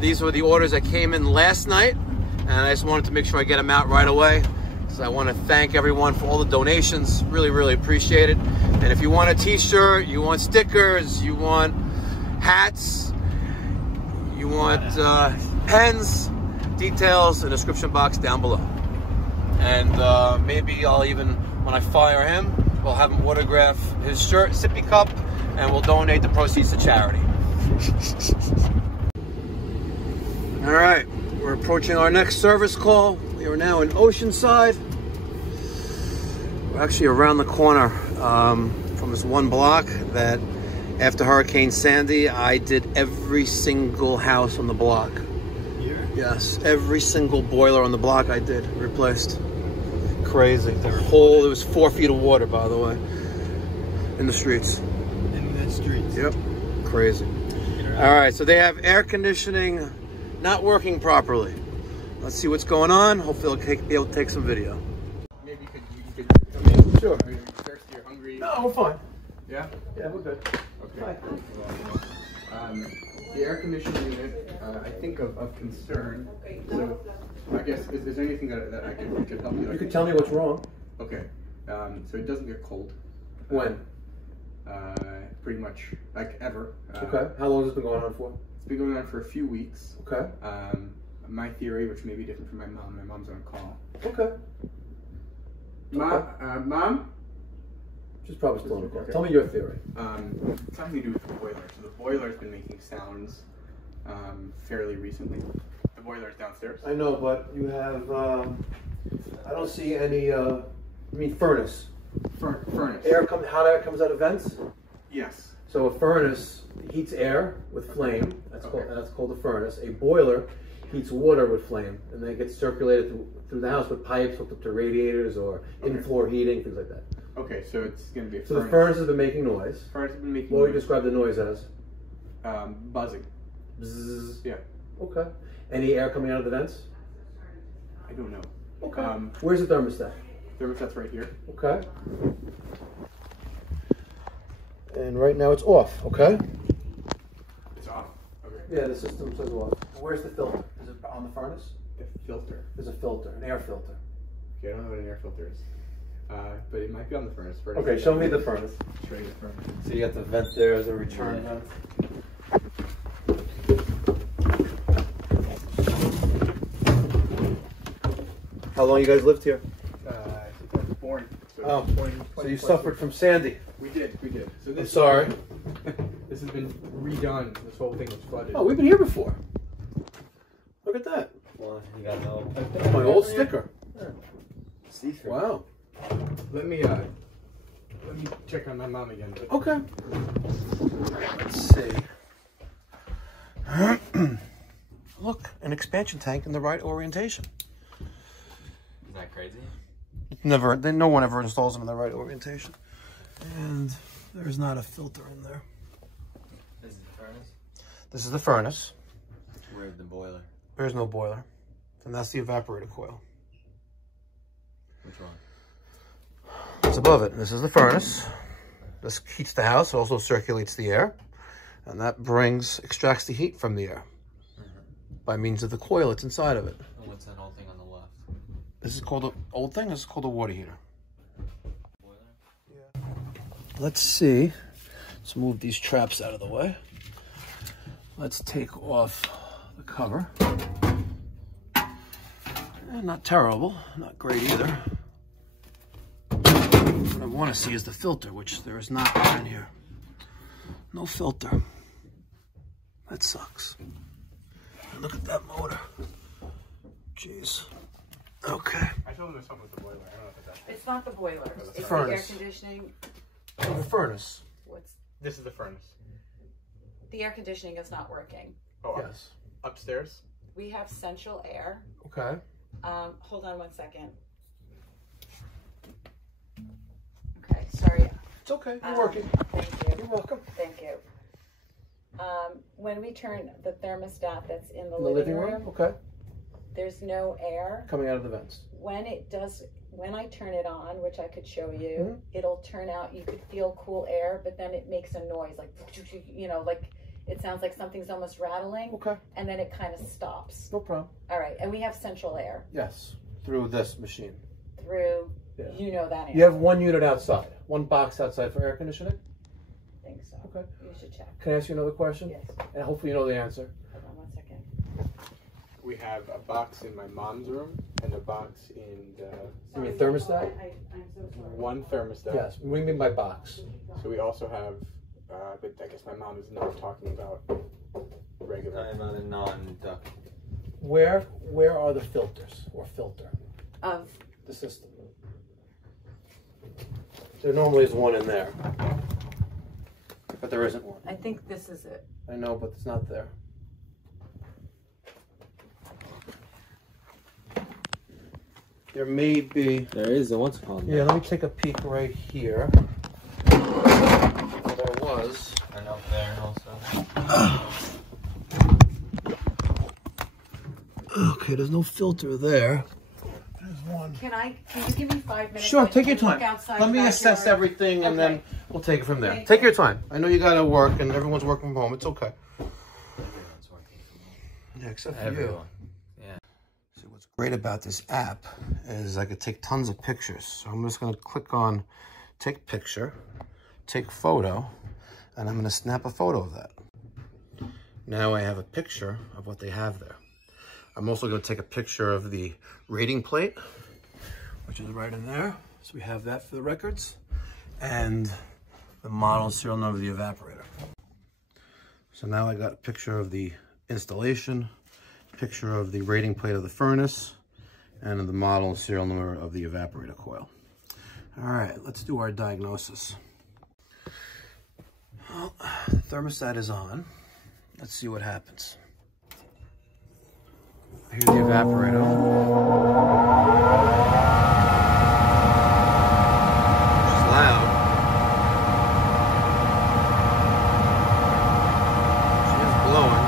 These were the orders that came in last night, and I just wanted to make sure I get them out right away. So I want to thank everyone for all the donations. Really, really appreciate it. And if you want a T-shirt, you want stickers, you want hats, you want pens, details in the description box down below. And maybe I'll even, when I fire him, we'll have him autograph his shirt, sippy cup, and we'll donate the proceeds to charity. All right, we're approaching our next service call. We are now in Oceanside. We're actually around the corner from this one block that after Hurricane Sandy, I did every single house on the block. Here? Yes, every single boiler on the block I did, replaced. Crazy. There was 4 feet of water, by the way, in the streets. In the streets? Yep, crazy. All right, so they have air conditioning not working properly. Let's see what's going on. Hopefully I'll be able to take some video. Maybe you could come in. Sure. Are you thirsty or hungry? No, we're fine. Yeah? Yeah, we're good. Okay. The air conditioning unit, I think of concern. So, I guess, is there anything that I could help you? You could tell me what's wrong. Okay. So it doesn't get cold. When? Pretty much, like, ever. Okay. How long has it been going on for? It's been going on for a few weeks. Okay. My theory, which may be different from my mom's on call. Okay. Mom? She's probably still on the call. Okay. Tell me your theory. It's something to do with the boiler. So the boiler's been making sounds fairly recently. The boiler's downstairs. I know, but you have, I don't see any, furnace. Furnace. Hot air comes out of vents? Yes. So a furnace heats air with flame. That's called a furnace. A boiler heats water with flame, and then it gets circulated through the house with pipes hooked up to radiators or in-floor heating, things like that. Okay, so it's going to be a furnace. So the furnace has been making noise. Furnace has been making noise. What would you describe the noise as? Buzzing. Bzzz. Yeah. Okay. Any air coming out of the vents? I don't know. Okay. Where's the thermostat? Thermostat's right here. Okay. And right now it's off, okay? It's off? Okay. Yeah, the system says off. Where's the filter? Is it on the furnace? The filter. There's a filter, an air filter. Okay, I don't know what an air filter is. But it might be on the furnace. Okay, show me the furnace. Show you the furnace. So you got the vent there as a return vent. How long you guys lived here? Since I was born. So so you suffered from Sandy. We did. So this I'm sorry. This has been redone. This whole thing was flooded. Oh, we've been here before. Look at that. Well, you got no. My old sticker. See-through. Wow. Let me check on my mom again. Okay. Let's see. Look, an expansion tank in the right orientation. Isn't that crazy? No one ever installs them in the right orientation. And there's not a filter in there. This is the furnace? This is the furnace. Where's the boiler? There's no boiler. And that's the evaporator coil. Which one? It's above it. This is the furnace. This heats the house, also circulates the air. And that extracts the heat from the air by means of the coil that's inside of it. And what's that old thing on the left? This is called an old thing. This is called a water heater. Boiler? Yeah. Let's see. Let's move these traps out of the way. Let's take off the cover. Not terrible, not great either. What I want to see is the filter, which there is not in here. No filter. That sucks. And look at that motor. Jeez. Okay. I told him there's something with the boiler. I don't know if it's that. It's not the boiler. It's the furnace. air conditioning. Oh, the furnace. This is the furnace. The air conditioning is not working. Oh, yes. Upstairs? We have central air. Okay. Hold on 1 second. Okay, sorry. It's okay. You're working. Thank you. You're welcome. Thank you. When we turn the thermostat that's in the living room? Okay. There's no air. Coming out of the vents. When I turn it on, which I could show you, it'll turn out, you could feel cool air, but then it makes a noise, like, like it sounds like something's almost rattling. Okay. And then it kind of stops. No problem. All right. And we have central air. Yes. Through this machine. Through, you know that answer. You have one unit outside, one box outside for air conditioning? I think so. Okay. You should check. Can I ask you another question? Yes. And hopefully you know the answer. Hold on 1 second. We have a box in my mom's room and a box in the... You mean thermostat? I'm so sorry. One thermostat. Yes. What do you mean by box? So we also have, but I guess my mom is not talking about regular. I'm on a non-duct. Where are the filters or filter? Of the system. There normally is one in there, but there isn't one. I think this is it. I know, but it's not there. There may be. There is a what's it called? Yeah, let me take a peek right here. Well, there was. And up there also. Okay, there's no filter there. There's one. Can you give me 5 minutes? Sure, take your time. Let me assess everything and then we'll take it from there. Take your time. I know you gotta work and everyone's working from home. It's okay. Yeah, except for Everyone. Yeah. See, what's great about this app is I could take tons of pictures. So I'm just gonna click on take picture, take photo, and I'm gonna snap a photo of that. Now I have a picture of what they have there. I'm also gonna take a picture of the rating plate, which is right in there. So we have that for the records, and the model serial number of the evaporator. So now I got a picture of the installation, picture of the rating plate of the furnace, and of the model and serial number of the evaporator coil. All right, let's do our diagnosis. Well, the thermostat is on. Let's see what happens. Here's the evaporator. Which is loud. She is blowing.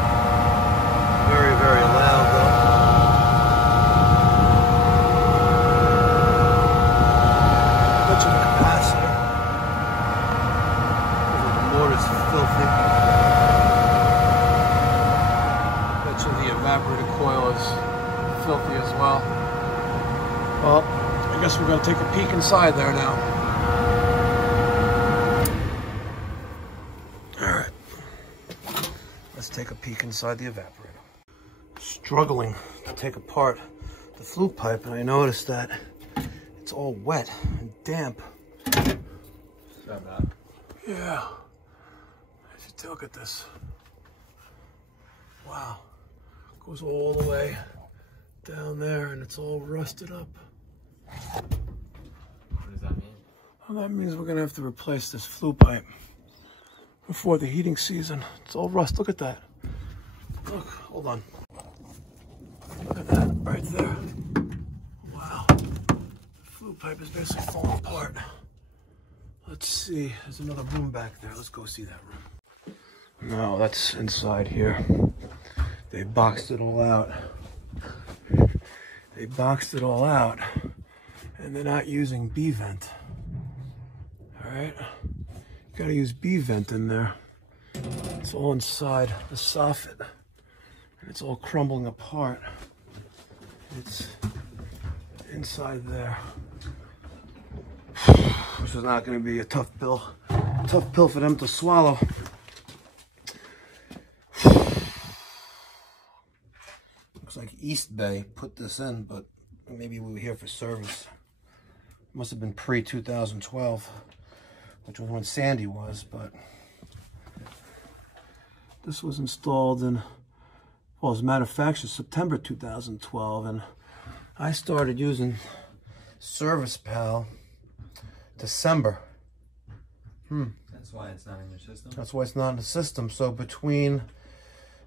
Very, very loud though. Much of a capacitor. The motor's filthy. The evaporator coil is filthy as well. Well, I guess we're going to take a peek inside there now. All right. Let's take a peek inside the evaporator. Struggling to take apart the flue pipe, and I noticed that it's all wet and damp. Is that bad? Yeah. If you look at this. Wow. Goes all the way down there, and it's all rusted up. What does that mean? Well, that means we're gonna have to replace this flue pipe before the heating season. It's all rust. Look at that. Look, hold on. Look at that right there. Wow. The flue pipe is basically falling apart. Let's see. There's another room back there. Let's go see that room. No, that's inside here. They boxed it all out. They boxed it all out, and they're not using B-vent. All right, you gotta use B-vent in there. It's all inside the soffit, and it's all crumbling apart. It's inside there. This is not gonna be a tough pill for them to swallow. Like East Bay put this in, but maybe we were here for service. Must have been pre-2012, which was when Sandy was, but this was installed in, well, it was manufactured September 2012, and I started using ServicePal December. That's why it's not in your system? That's why it's not in the system. So between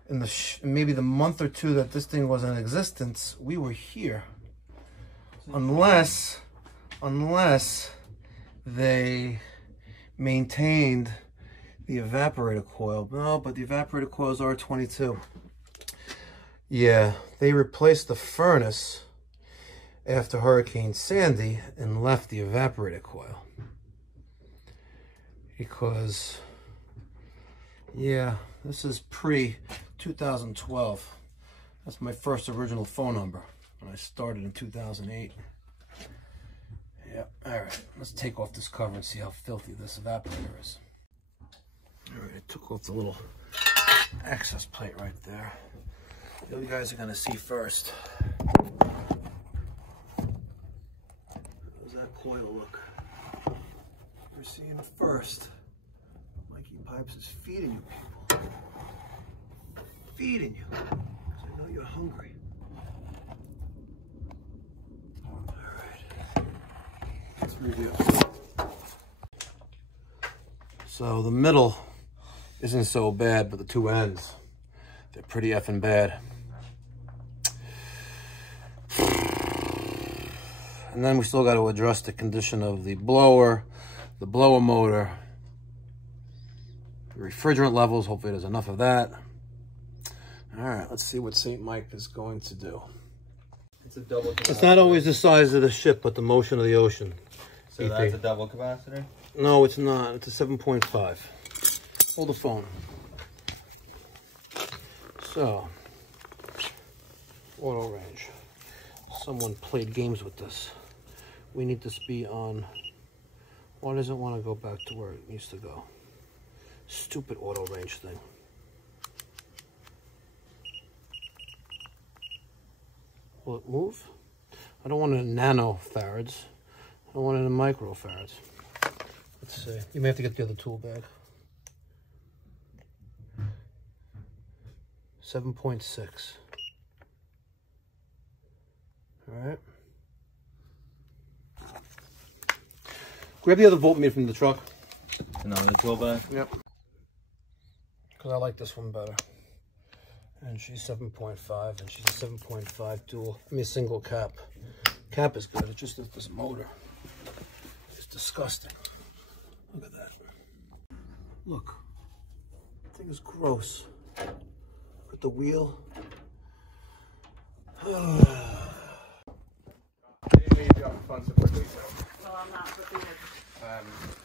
in the maybe the month or two that this thing was in existence, we were here. Unless they maintained the evaporator coil. No, but the evaporator coils are 22. Yeah, they replaced the furnace after Hurricane Sandy and left the evaporator coil. Because, yeah, this is pre-2012. That's my first original phone number when I started in 2008. Yeah, all right, let's take off this cover and see how filthy this evaporator is. All right, I took off the little access plate right there. You guys are gonna see first. How does that coil look? You're seeing it first. Mikey Pipes is feeding you people. Feeding you. Because I know you're hungry. Alright. Let's review. So the middle isn't so bad, but the two ends, they're pretty effing bad. And then we still got to address the condition of the blower motor, the refrigerant levels. Hopefully there's enough of that. All right, let's see what St. Mike is going to do. It's a double capacitor. It's not always the size of the ship, but the motion of the ocean. So that's a double capacitor? No, it's not. It's a 7.5. Hold the phone. So, auto range. Someone played games with this. We need this to be on. Why does it want to go back to where it needs to go? Stupid auto range thing. Will it move? I don't want it in nanofarads. I want it in microfarads. Let's see. You may have to get the other tool bag. 7.6. All right. Grab the other voltmeter from the truck. Another tool bag? Yep. Because I like this one better. And she's 7.5, and she's a 7.5 dual. I mean, single cap. Cap is good. It's just that this motor is disgusting. Look at that. Look. The thing is gross. With the wheel.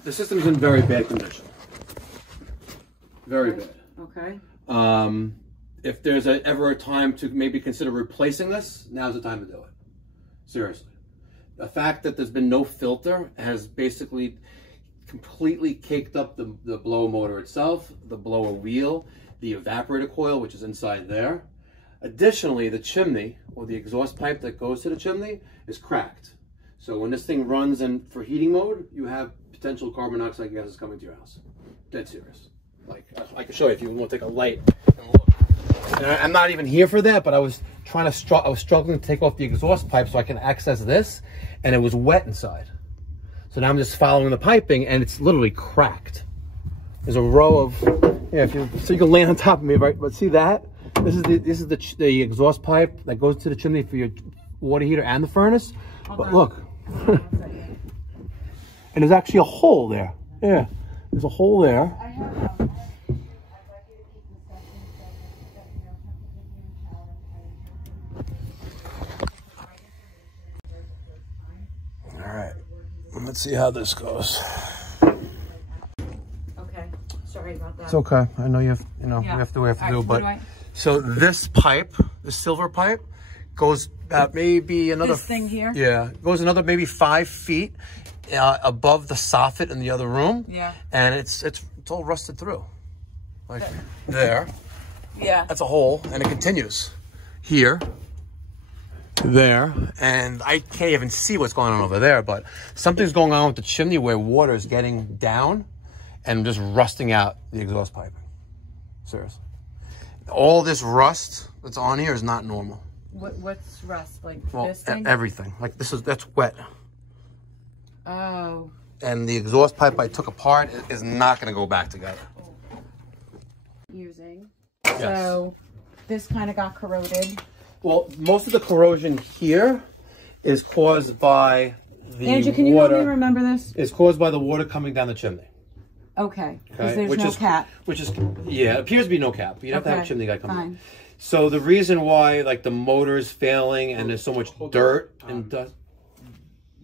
The system's in very bad condition. Very bad. Okay. If there's ever a time to maybe consider replacing this, now's the time to do it. Seriously. The fact that there's been no filter has basically completely caked up the blower motor itself, the blower wheel, the evaporator coil, which is inside there. Additionally, the chimney, or the exhaust pipe that goes to the chimney, is cracked. So when this thing runs in for heating mode, you have potential carbon dioxide gases coming to your house. Dead serious. Like, I can show you if you want to take a light and look. And I'm not even here for that, but I was struggling to take off the exhaust pipe so I can access this, and it was wet inside. So now I'm just following the piping, and it's literally cracked. There's a row of, yeah, so you can lay on top of me, right? But see that? This is the exhaust pipe that goes to the chimney for your water heater and the furnace. Okay. But look, and there's actually a hole there. Yeah, there's a hole there. All right, let's see how this goes. Okay, sorry about that. It's okay. I know you have, you know, Yeah. we have to do what we have to do, but. Do So this pipe, the silver pipe, goes maybe another... This thing here? Yeah, goes another maybe 5 feet above the soffit in the other room. Yeah. And it's all rusted through. Like there. Yeah. That's a hole, and it continues here, there, and I can't even see what's going on over there, but something's going on with the chimney where water is getting down and just rusting out the exhaust piping. Seriously. All this rust that's on here is not normal. What's rust? Like Well, this thing? everything. Like that's wet. Oh. And the exhaust pipe I took apart is not going to go back together. Using. Yes. So this kind of got corroded. Well, most of the corrosion here is caused by the Andrew, can you help me remember this? It's caused by the water coming down the chimney. Okay, because there's no cap. Yeah, it appears to be no cap. You'd have to have a chimney guy come in. Fine. So the reason why, like, the motor's failing and there's so much dirt and dust.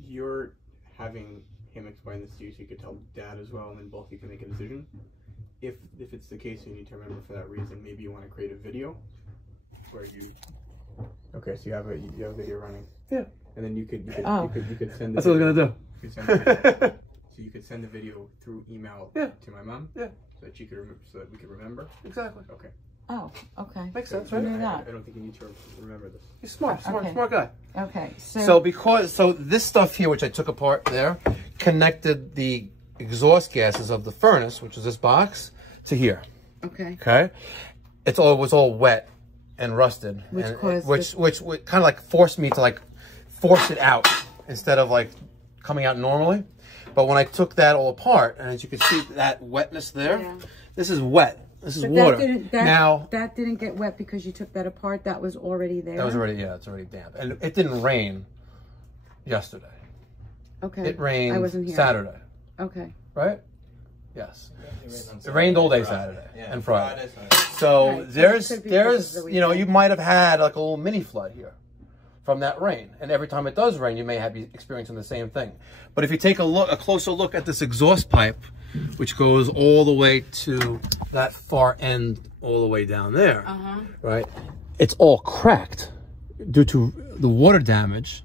You're having him explain this to you so you could tell Dad as well, and then both of you can make a decision. If it's the case you need to remember for that reason, maybe you want to create a video where you. Okay, so you have a video running. Yeah. And then you could send. That's what I was gonna do. You could send the video. So you could send the video through email to my mom. Yeah. So that she could so that we could remember. Exactly. Okay. Oh, okay. Makes sense, I right? knew that. I don't think you need to remember this. He's smart Okay. guy. Okay, So this stuff here, which I took apart there, connected the exhaust gases of the furnace, which is this box, to here. Okay. Okay. It was all wet and rusted, Which and caused which kind of like forced me to like force it out instead of like coming out normally. But when I took that all apart, and as you can see that wetness there, this is wet. This is water. That didn't get wet because you took that apart. That was already there. That was already, it's already damp. And it didn't rain yesterday. Okay. It rained I wasn't here. Saturday. Okay. Right? Yes. It rained all day Saturday and Friday. So Right. there's you know, you might have had like a little mini flood here from that rain. And every time it does rain, you may be experiencing the same thing. But if you take a closer look at this exhaust pipe, which goes all the way to that far end, all the way down there, right? It's all cracked. due to the water damage,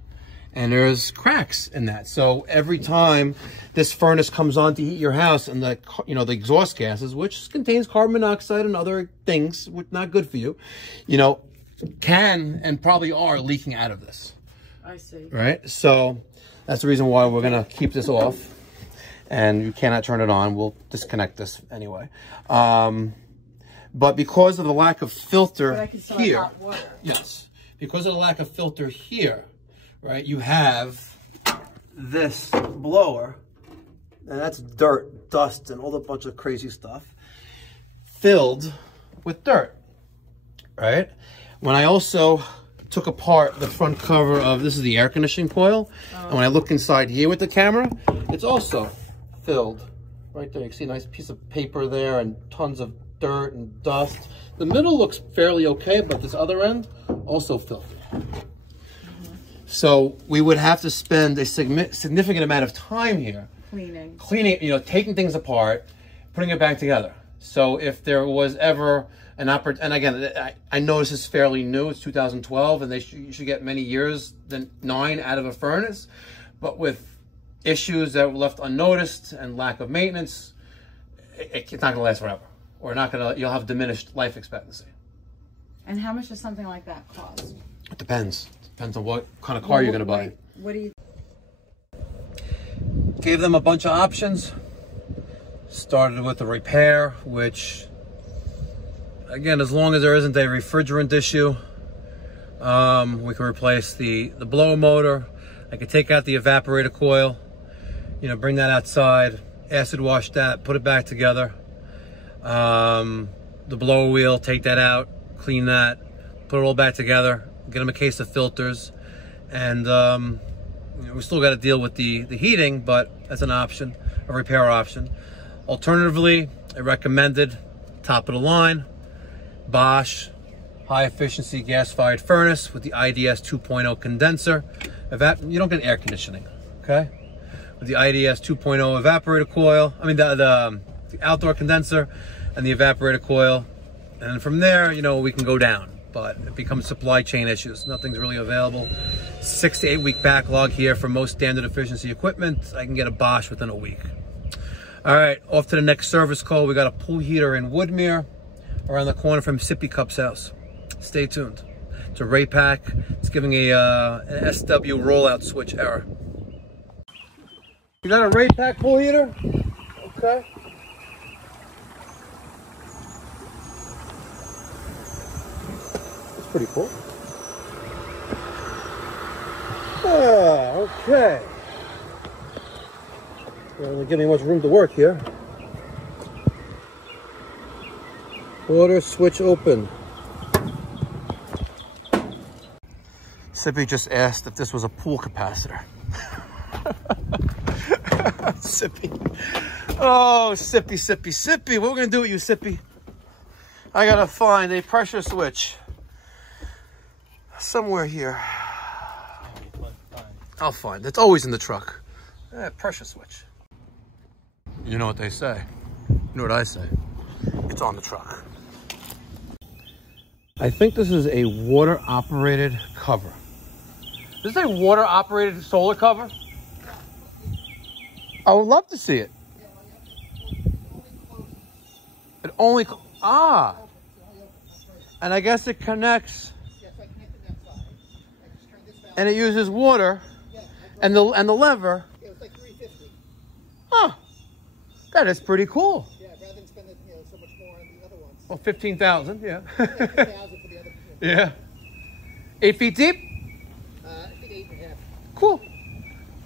and there's cracks in that. So every time this furnace comes on to heat your house, and the exhaust gases, which contains carbon monoxide and other things which not good for you, can and probably are leaking out of this. I see. Right? So that's the reason why we're gonna keep this off, and you cannot turn it on. We'll disconnect this anyway. But because of the lack of filter here, hot water. yes, because of the lack of filter here, right, you have this blower, and that's dirt, dust, and all the bunch of crazy stuff filled with dirt, right? When I also took apart the front cover of, this is the air conditioning coil, and when I look inside here with the camera, it's also filled right there. You can see a nice piece of paper there and tons of dirt and dust. The middle looks fairly okay, but this other end also filled. So we would have to spend a significant amount of time here cleaning, taking things apart, putting it back together. So if there was ever an opportunity, and again, I know this is fairly new, it's 2012, and you should get many years than 9 out of a furnace, but with issues that were left unnoticed and lack of maintenance, it's not going to last forever, or you'll have diminished life expectancy. And how much does something like that cost? It depends. Depends on what kind of car you're going to buy. What do you? Gave them a bunch of options. Started with the repair, which, again, as long as there isn't a refrigerant issue, we can replace the blower motor. I could take out the evaporator coil, bring that outside, acid wash that, put it back together. The blower wheel, take that out, clean that, put it all back together, get them a case of filters, and we still got to deal with the heating, but that's an option, a repair option. Alternatively, I recommended top of the line Bosch high efficiency gas-fired furnace with the IDS 2.0 condenser. You don't get air conditioning, okay? With the IDS 2.0 evaporator coil, the outdoor condenser and the evaporator coil, and from there, we can go down. But it becomes supply chain issues. Nothing's really available. 6 to 8 week backlog here for most standard efficiency equipment. I can get a Bosch within a week. All right, off to the next service call. We got a pool heater in Woodmere around the corner from Sippy Cup's house. Stay tuned. It's a Raypak. It's giving an SW rollout switch error. You got a Raypak pool heater? Okay. Pretty cool. Okay. Don't really give me much room to work here. Water switch open. Sippy just asked if this was a pool capacitor. Sippy. Oh, Sippy, Sippy, Sippy. What are we gonna do with you, Sippy? I gotta find a pressure switch. Somewhere here. I'll find it. It's always in the truck. Pressure switch. You know what they say. You know what I say. It's on the truck. I think this is a water-operated cover. This is a water-operated solar cover? I would love to see it. It only... Ah! And I guess it connects... And it uses water, and the lever. Yeah, it was like $350. Huh? That is pretty cool. Yeah, rather than spending so much more on the other ones. Well, 15,000, yeah. 15,000 for the other. Yeah. 8 feet deep. I think 8.5. Cool.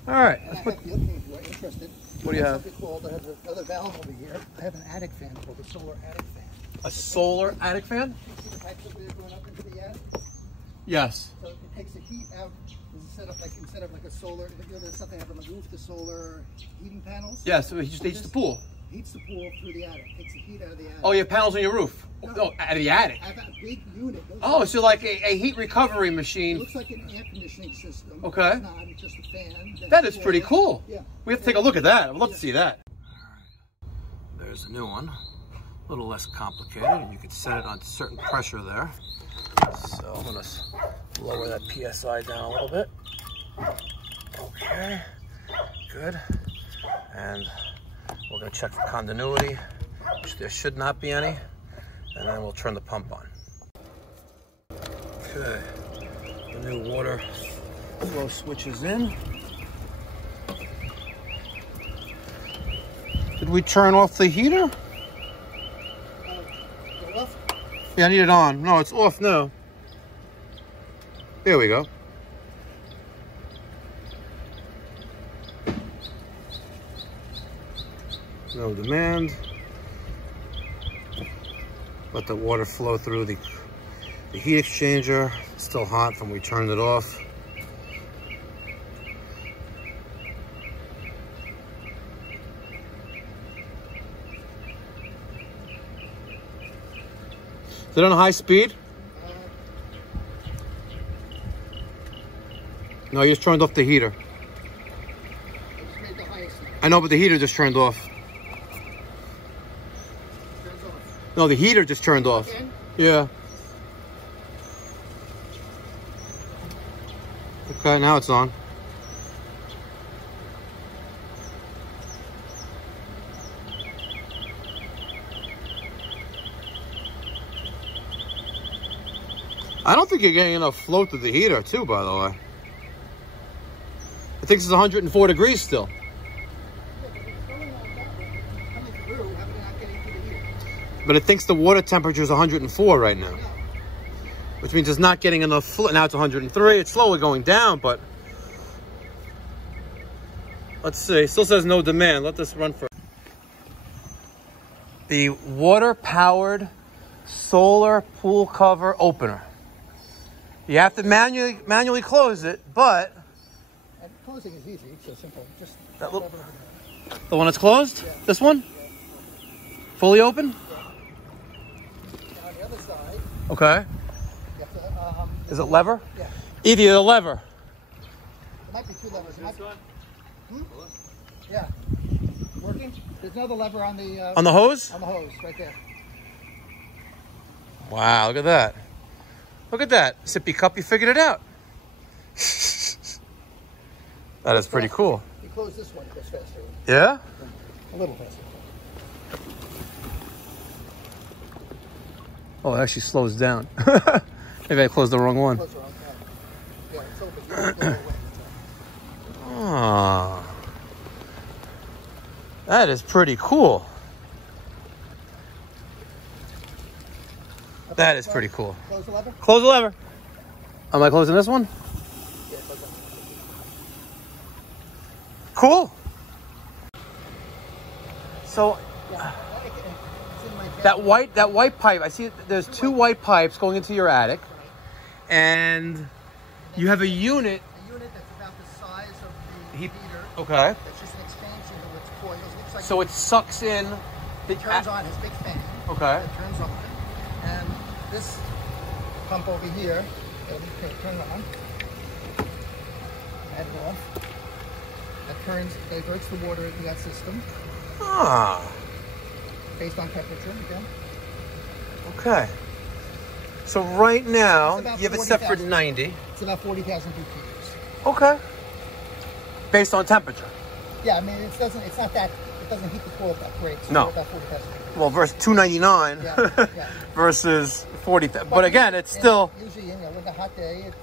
All right. And I have the other thing if you are interested. What do you have? Something called, I have another valve over here. I have an attic fan called a solar attic fan. A solar attic fan? You see the pipes up there going up into the attic? Yes. So it takes the heat out. Instead of like a solar, there's something on the roof, the solar heating panels. Yeah, so it just heats the pool. Heats the pool through the attic. Takes the heat out of the attic. Oh, you have panels on your roof? No, out of the attic. I have a big unit. Oh, so like a heat recovery machine. It looks like an air conditioning system. Okay. It's not, it's just a fan. That is pretty cool. Yeah. We have to take a look at that. I'd love to see that. There's a new one. A little less complicated. You could set it on certain pressure there. So I'm gonna lower that PSI down a little bit. Okay, good. And we're gonna check for continuity, which there should not be any. And then we'll turn the pump on. Okay, the new water flow switch is in. Did we turn off the heater? Off? Yeah, I need it on. No, it's off now. There we go. No demand. Let the water flow through the heat exchanger. It's still hot from when we turned it off. Is it on high speed? No, you just turned off the heater. I know, but the heater just turned off. No, the heater just turned off. Again? Yeah. Okay, now it's on. I don't think you're getting enough flow through the heater too, by the way. It thinks it's 104 degrees still. But it thinks the water temperature is 104 right now. Which means it's not getting enough flow. Now it's 103. It's slowly going down, but... Let's see. It still says no demand. Let this run for... The water-powered solar pool cover opener. You have to manually close it, but... And closing is easy. It's so simple. Just that little, the one that's closed? Yeah. This one? Fully open? And on the other side... Okay. You have to, is it lever? Yeah. Either the lever. There might be two levers. Yeah. Working? There's another lever on the... on the hose? On the hose, right there. Wow, look at that. Look at that. Sippy cup, you figured it out. That is pretty cool. You close this one, it goes faster. Yeah? A little faster. Oh, it actually slows down. Maybe I closed the wrong one. Close the wrong one. Yeah, it's a little bit Oh. That is pretty cool. That is pretty cool. Close the lever? Close the lever. Am I closing this one? Yeah, close that one. Cool. So that white pipe, I see there's two white pipes going into your attic, and you have a unit. A unit that's about the size of the heater. Okay. It's just an expansion of its coils. Looks like so it sucks in. It turns on his big fan. Okay. It turns on. And this pump over here, it'll turn on. And off. That diverts the water into that system. Ah. Based on temperature again. Okay. So right now, you have it set for 90. It's about 40,000 BTUs. Okay. Based on temperature. Yeah, I mean, it doesn't heat the coil that great. So no. About 40,000 BTUs. Well, versus 299 yeah. versus 40,000. But again, it's still... Usually, you know, with a hot day, it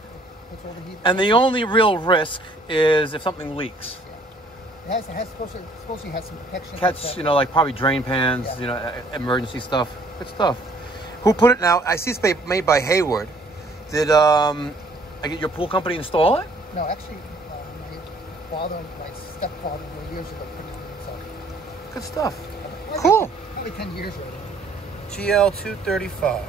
puts all the heat... And the only real risk is if something leaks. Yeah. It has supposed to have some protection. Catch, you know, like probably drain pans, you know, emergency stuff. Good stuff. Who put it now? I see it's made by Hayward. Did I get your pool company install it? No, actually, my stepfather, years ago, put it in. Good stuff. Cool. Probably 10 years ago. GL235.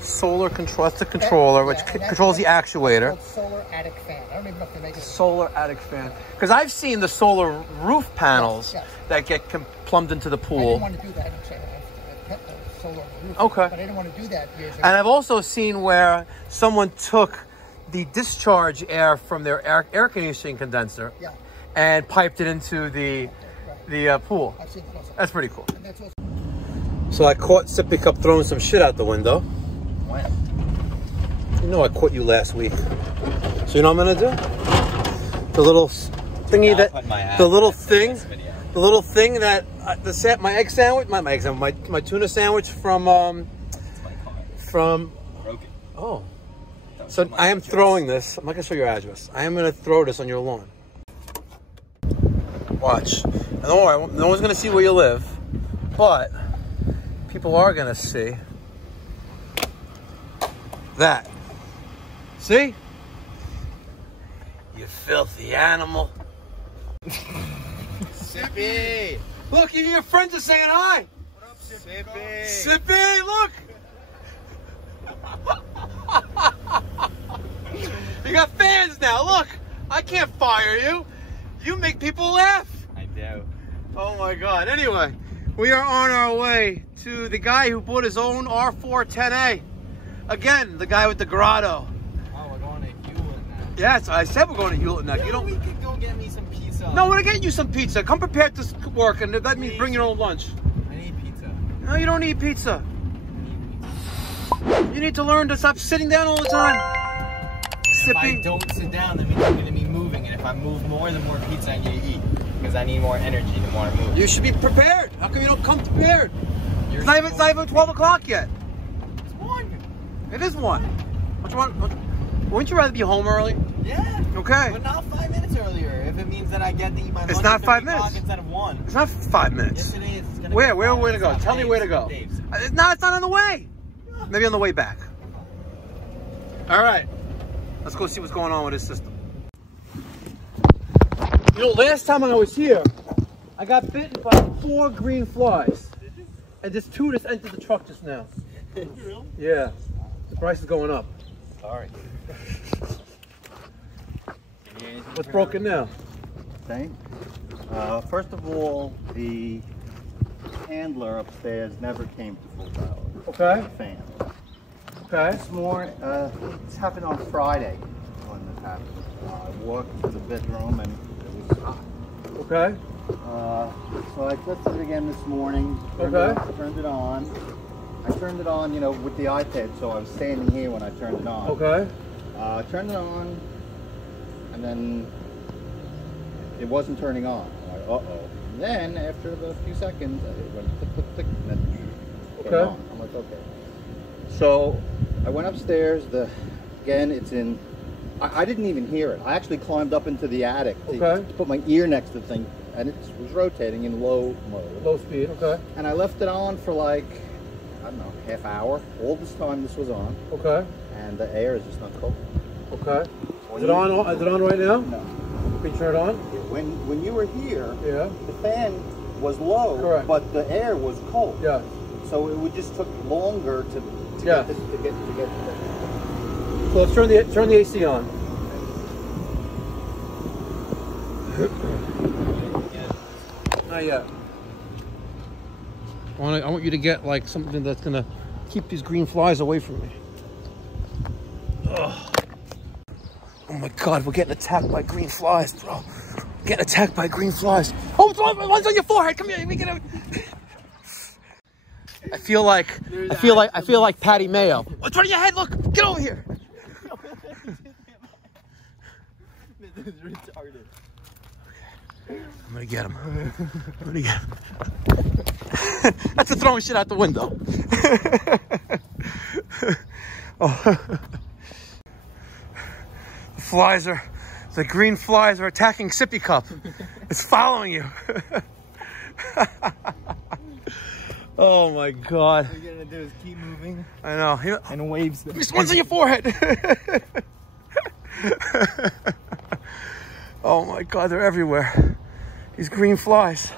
Solar control. That's the controller, which controls the actuator. It's called solar attic fan. I don't even know if they make it. Solar attic fan. Because I've seen the solar roof panels that get plumbed into the pool. I didn't want to do that. I kept the solar roof. Okay. But I didn't want to do that years ago. And I've also seen where someone took the discharge air from their air conditioning condenser and piped it into the pool. I've seen it. That's pretty cool. So I caught Sippy Cup throwing some shit out the window. Wow. You know I caught you last week. So you know what I'm gonna do? The little thingy that, the little thing that my egg sandwich, my tuna sandwich from oh. So I am throwing this. I'm not gonna show your address. I am gonna throw this on your lawn. Watch. And don't worry, no one's gonna see where you live, but people are gonna see that. See? You filthy animal. Sippy! Look, even your friends are saying hi. What up, Sippy? Sippy, look. You got fans now. Look, I can't fire you. You make people laugh. I do. Oh my God. Anyway, we are on our way to the guy who bought his own R410A. Again, the guy with the grotto. Oh, we're going to Hewlett now. Yes, I said we're going to Hewlett now. Yeah, you don't. We could go get me some pizza. No, we're gonna get you some pizza. Come prepared to work, and that means bring your own lunch. I need pizza. No, you don't need pizza. You need to learn to stop sitting down all the time. If I don't sit down, that means I'm going to be moving. And if I move more, the more pizza I need to eat. Because I need more energy the more I move. You should be prepared. How come you don't come prepared? It's not even 12 o'clock yet. It's 1. It is 1. Which one? Wouldn't you rather be home early? Yeah. Okay. But not 5 minutes earlier. If it means that I get to eat my lunch it's not at 5 o'clock minutes. instead of 1. It's not 5 minutes. Yes, it is. It's gonna Where be to go? Tell me where to go. No, it's not on the way. Maybe on the way back. All right. Let's go see what's going on with this system. You know, last time I was here, I got bitten by 4 green flies. Did you? And just 2 just entered the truck just now. Really? Yeah. The price is going up. Sorry. What's broken now? Thing. First of all, the handler upstairs never came to full power. Okay. The fan. Okay. This morning, this happened on Friday when this happened. I walked to the bedroom and it was hot. Okay. So I tested it again this morning. Turned it on. I turned it on, you know, with the iPad, so I was standing here when I turned it on. Okay. Turned it on, and then it wasn't turning on. I'm like, uh-oh. And then, after a few seconds, it went click, click, click, and then turned on. I'm like, okay. So I went upstairs. Again, it's in. I didn't even hear it. I actually climbed up into the attic to put my ear next to the thing, and it was rotating in low mode. Low speed. Okay. And I left it on for like, I don't know, half hour. All this time this was on. Okay. And the air is just not cold. Okay. Is it on? Is it on right now? No. Can you turn it on? When you were here, yeah, the fan was low, correct, but the air was cold. Yeah. So it would just took longer to yeah. get this, to get to this. So let's turn the AC on. Not yet. I want you to get like something that's gonna keep these green flies away from me. Ugh. Oh my God, we're getting attacked by green flies, bro. We're getting attacked by green flies. Oh, one's on your forehead. Come here, let me get it. I feel like Patty Mayo. What's on your head? Look, get over here. This is retarded. I'm gonna get him. I'm gonna get him. That's a throwing shit out the window. Oh. The green flies are attacking Sippy Cup. It's following you. Oh my God. What you're gonna do is keep moving. I know. And waves. One's on your forehead. Oh my God, they're everywhere. These green flies.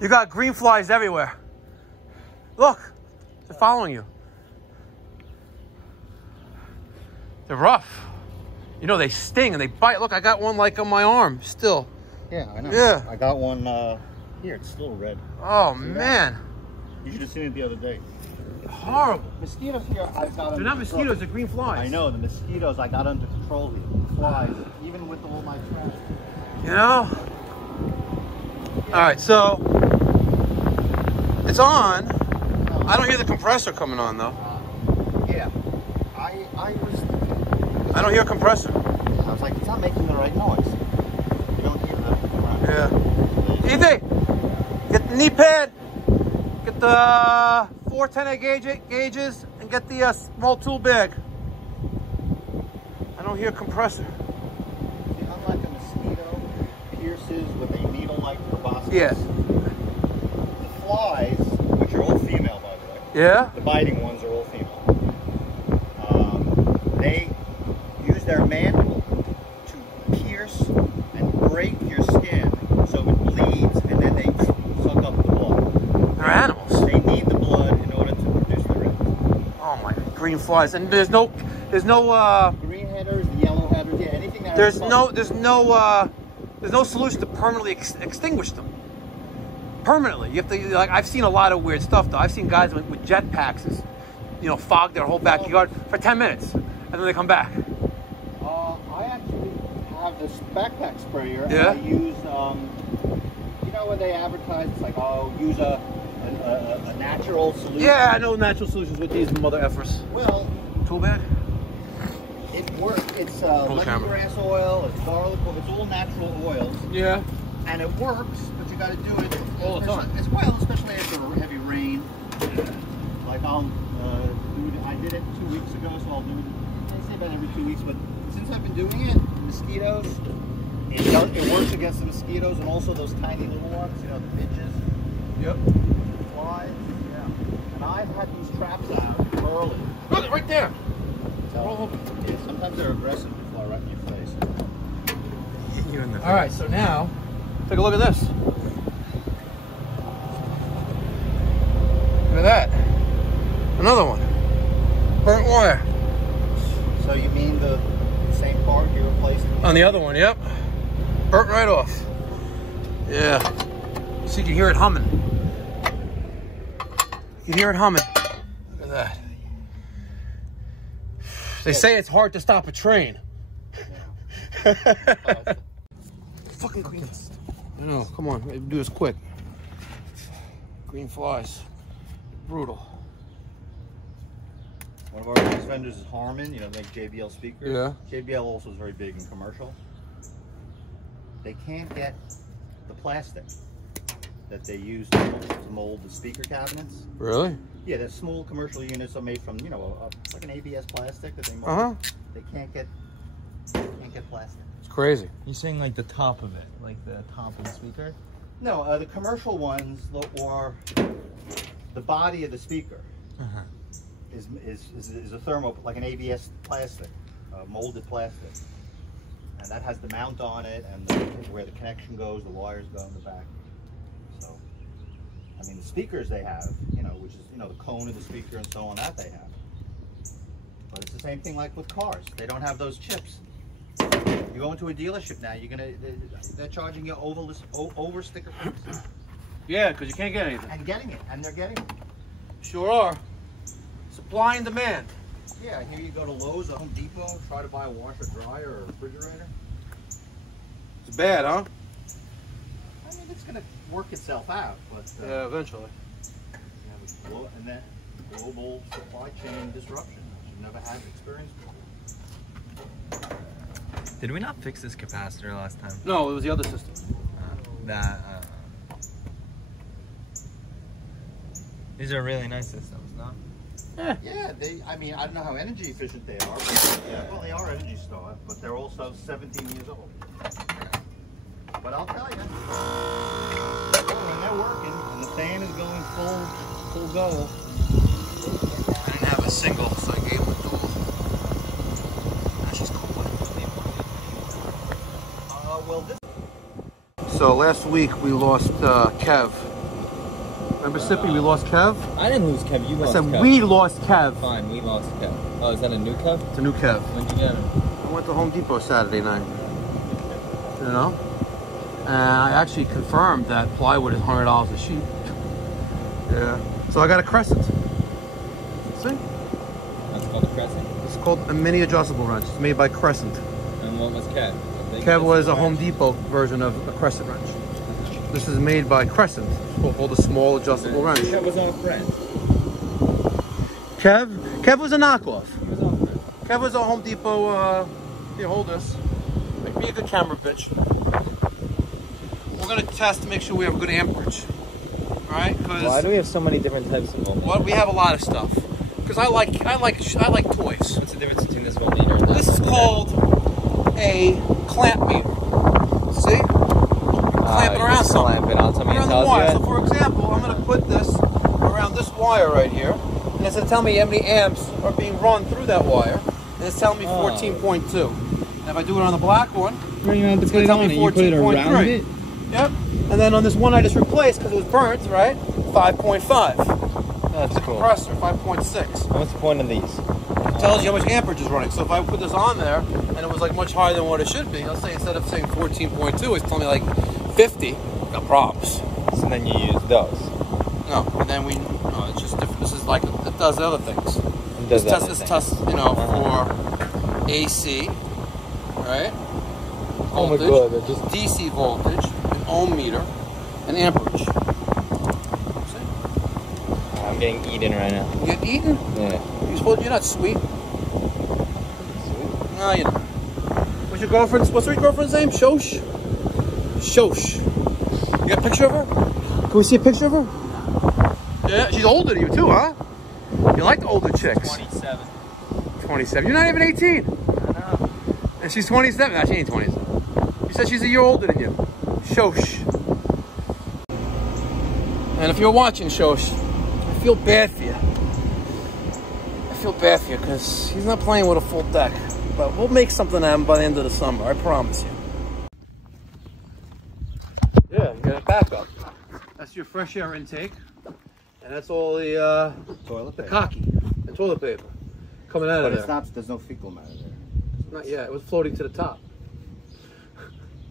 You got green flies everywhere. Look, they're following you. They're rough. You know, they sting and they bite. Look, I got one like on my arm still. Yeah, I know. Yeah. I got one here. It's still red. Oh, man. You should have seen it the other day. Horrible. Mosquitoes here, I got under They're not control. mosquitoes, they're green flies. I know, the mosquitoes I got under control here. The flies, even with all my trash. You know? All right, so it's on. I don't hear the compressor coming on though. I don't hear a compressor. Yeah, I was like, it's not making the right noise. You don't hear that. Yeah. ED, get the knee pad, get the 410 gauges, and get the small tool bag. I don't hear a compressor. See, unlike a mosquito, pierces with a needle-like proboscis. Yeah. The flies, which are all female, by the way. Yeah. The biting ones are all female. They use their mandible to pierce and break your skin so it bleeds, and then they suck up the blood. They're animals. They need the blood in order to produce the red. Oh my, green flies, and there's no green headers, the yellow headers, yeah, anything that there's no solution to permanently extinguish them. Permanently, you have to, like, I've seen a lot of weird stuff though. I've seen guys with jetpacks, you know, fog their whole backyard for 10 minutes, and then they come back. I actually have this backpack sprayer. Yeah. And I use, you know when they advertise, it's like, oh, use a natural solution. Yeah, I know natural solutions with these mother effers. Well, tool bag. It works. It's lemongrass oil. It's garlic oil. It's all natural oils. Yeah. And it works, but you got to do it all the time. As well, especially after heavy rain. Like I did it 2 weeks ago, so I'll do it. I say about every 2 weeks, but since I've been doing it, mosquitoes, it works against the mosquitoes and also those tiny little ones, you know, the midges. Yep. Flies. Yeah. And I've had these traps out early. Look, right there. So, yeah, sometimes they're aggressive and fly right in your face. You're in the face. All right, so now take a look at this. Look at that. Another one. Burnt wire. So you mean the same part you replaced? On the other one, yep. Burnt right off. Yeah. So you can hear it humming. You can hear it humming. Look at that. They say it's hard to stop a train. Fucking green. I know, come on, do this quick. Green flies. Brutal. One of our biggest vendors is Harman, you know, they make JBL speakers. Yeah. JBL also is very big in commercial. They can't get the plastic that they use to mold the speaker cabinets. Really? Yeah, the small commercial units are made from, you know, like an ABS plastic that they mold. They can't get plastic. It's crazy. You're saying like the top of it, like the top of the speaker? No, the commercial ones, or the body of the speaker is a thermo, like an ABS plastic, molded plastic. And that has the mount on it and where the connection goes, the wires go in the back. So, I mean, the speakers they have, you know, which is, you know, the cone of the speaker and so on, that they have. But it's the same thing like with cars. They don't have those chips. You go into a dealership now, they're charging you over sticker price. Yeah, because you can't get anything. And they're getting it. Sure are. Supply and demand. Yeah, here you go to Lowe's or Home Depot, try to buy a washer, dryer, or a refrigerator. It's bad, huh? I mean, it's going to work itself out, but yeah, eventually. And that global supply chain disruption, which you've never had experience before. Did we not fix this capacitor last time? No, it was the other system. These are really nice systems, no? Yeah, I mean, I don't know how energy efficient they are. But, yeah, well, they are Energy Star, but they're also 17 years old. But I'll tell you, when they're working and the fan is going full go. I didn't have a single, so I gave him a dual. That's just cool. So last week we lost Kev. Remember Sippy, we lost Kev? I didn't lose Kev, you lost Kev. I said we lost Kev. Fine, we lost Kev. Oh, is that a new Kev? It's a new Kev. When'd you get him? I went to Home Depot Saturday night. You know? And I actually confirmed that plywood is $100 a sheet. Yeah. So I got a Crescent. See? That's called a Crescent? It's called a mini adjustable wrench. It's made by Crescent. And what was Kev? Kev was a Home Depot version of a Crescent wrench. This is made by Crescent. It's called a small adjustable wrench. Kev was our friend. Kev was a knockoff. He was our friend. Kev was at Home Depot. Here, hold this. Be a good camera, bitch. We're gonna test to make sure we have a good amperage. All right? Why do we have so many different types of voltmeters? Well, we have a lot of stuff. Because I like toys. What's the difference between this voltmeter and that? This is called a clamp meter. See? Clamp it around something. Clamp it on something. Around the wire. So for example, I'm gonna put this around this wire right here, and it's gonna tell me how many amps are being run through that wire, and it's telling me 14.2. And if I do it on the black one, Where you have to it's put it gonna tell on me it? You put it around 14.3. it? Yep. And then on this one I just replaced because it was burnt, right? 5.5. That's the cool. compressor, 5.6. What's the point of these? It tells you how much amperage is running. So if I put this on there and it was like much higher than what it should be, I'll say instead of saying 14.2, it's telling me like 50. Got problems. So then you use those. No, and then no, it's just different. This is like it does other things. It does This tests, you know, for AC, right? Oh my Voltage, God, just DC voltage, an ohm meter, and amperage. I'm getting eaten right now. You get eaten? Yeah. You're not sweet. No, you're not. What's your girlfriend's? What's your girlfriend's name? Shosh. Shosh. You got a picture of her? Can we see a picture of her? Yeah, she's older than you too, huh? You like the older chicks. 27. 27. You're not even 18. I know. And she's 27. No, she ain't 27. You said she's a year older than you. Shosh. And if you're watching, Shosh, I feel bad for you. I feel bad for you because he's not playing with a full deck. But we'll make something happen by the end of the summer. I promise you. Yeah, you got a backup. That's your fresh air intake. And that's all the Toilet paper. cocky, the toilet paper coming out of there. But it's not, there's no fecal matter there. Not yet. It was floating to the top.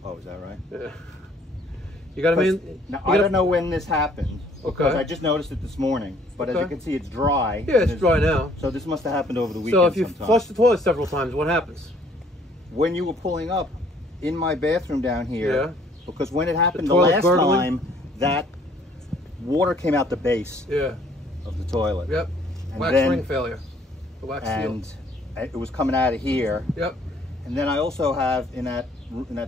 Oh, is that right? Yeah. You got to mean. Now, I don't know when this happened. Okay. Because I just noticed it this morning. But as you can see, it's dry. Yeah, it's dry now. So this must have happened over the weekend. So if you sometime. flush the toilet several times, what happens? When you were pulling up in my bathroom down here, Yeah. because when it happened the toilet last gurgling? time, that water came out the base Yeah. of the toilet. Yep. And Wax then, ring failure. The wax and seal. it was coming out of here. Yep. And then I also have in that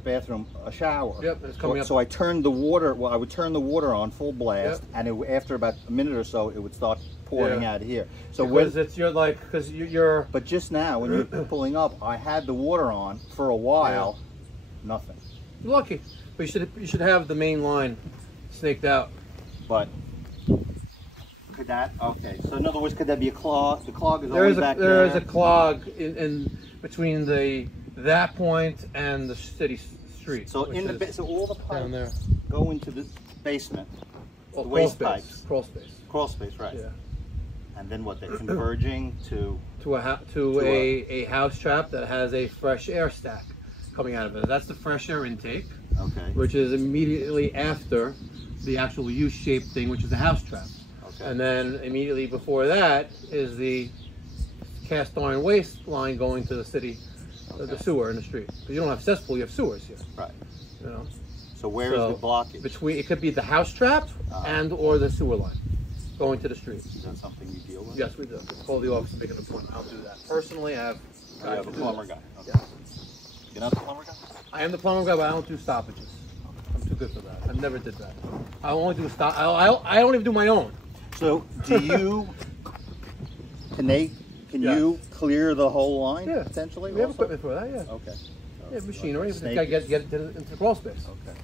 bathroom a shower. Yep, it's coming up. So I turned the water. Well, I would turn the water on full blast, Yep. and after about a minute or so, it would start pouring Yeah. out of here. So because you're. But just now, when you're pulling up, I had the water on for a while. Nothing. You're lucky, but you should have the main line snaked out. But could that? Okay. So in other words, could that be a clog? The clog is always back there. There is a clog in between that point and the city street. So in the so all the pipes down there go into the basement. Well, the waste pipes. Crawl space. Crawl space, right? Yeah. And then what? They're converging to a house trap that has a fresh air stack coming out of it. That's the fresh air intake. Okay. Which is immediately after the actual U-shaped thing, which is the house trap. Okay. And then immediately before that is the cast iron waste line going to the city, the sewer in the street. Because you don't have cesspool, you have sewers here. Right. You know. So where is the blockage? It could be the house trap and or the sewer line going to the street. Is that something you deal with? Yes, we do. Call the office and make an appointment. I'll do that. Personally, I have. You have a plumber guy. Okay. Yeah. You're not the plumber guy? I am the plumber guy, but I don't do stoppages. I'm too good for that. I never did that. I only do I don't even do my own. So do you? Can you clear the whole line? Yeah. Potentially. We have also? equipment for that. Yeah. Okay. Yeah, machinery. Just Snake. gotta get it into the crawl space. Okay.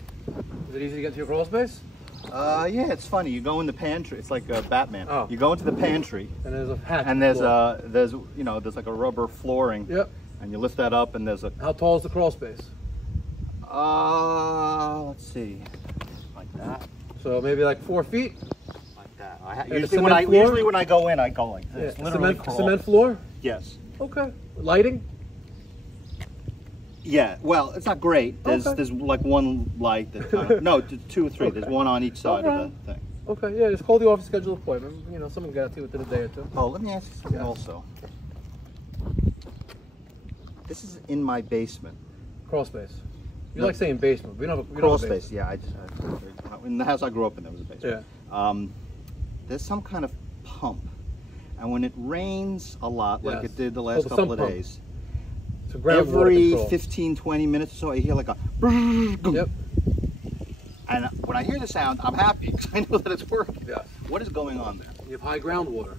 Is it easy to get to your crawl space? Yeah, it's funny. You go in the pantry. It's like Batman. Oh. You go into the pantry. And there's a hatch. And there's there's like a rubber flooring. Yep. And you lift that up, and there's a. How tall is the crawl space? Let's see, like that. So maybe like 4 feet. Like that. Usually when I go in, I go like this. Yeah. Literally Cement floor. Yes. Okay. Lighting. Yeah. Well, it's not great. There's like one light that kind of, no, 2 or 3. Okay. There's one on each side of the thing. Okay. Yeah. Just call the office, schedule an appointment. You know, someone got to within a day or two. Oh, let me ask you something also. This is in my basement. Crawl space. You like saying basement. We don't have a crawl space. Yeah, in the house I grew up in, there was a basement. Yeah. There's some kind of pump, And when it rains a lot, like Yes. it did the last couple of days, So groundwater every control. 15, 20 minutes or so, I hear like a Yep. And when I hear the sound, I'm happy because I know that it's working. Yes. What is going on there? You have high groundwater,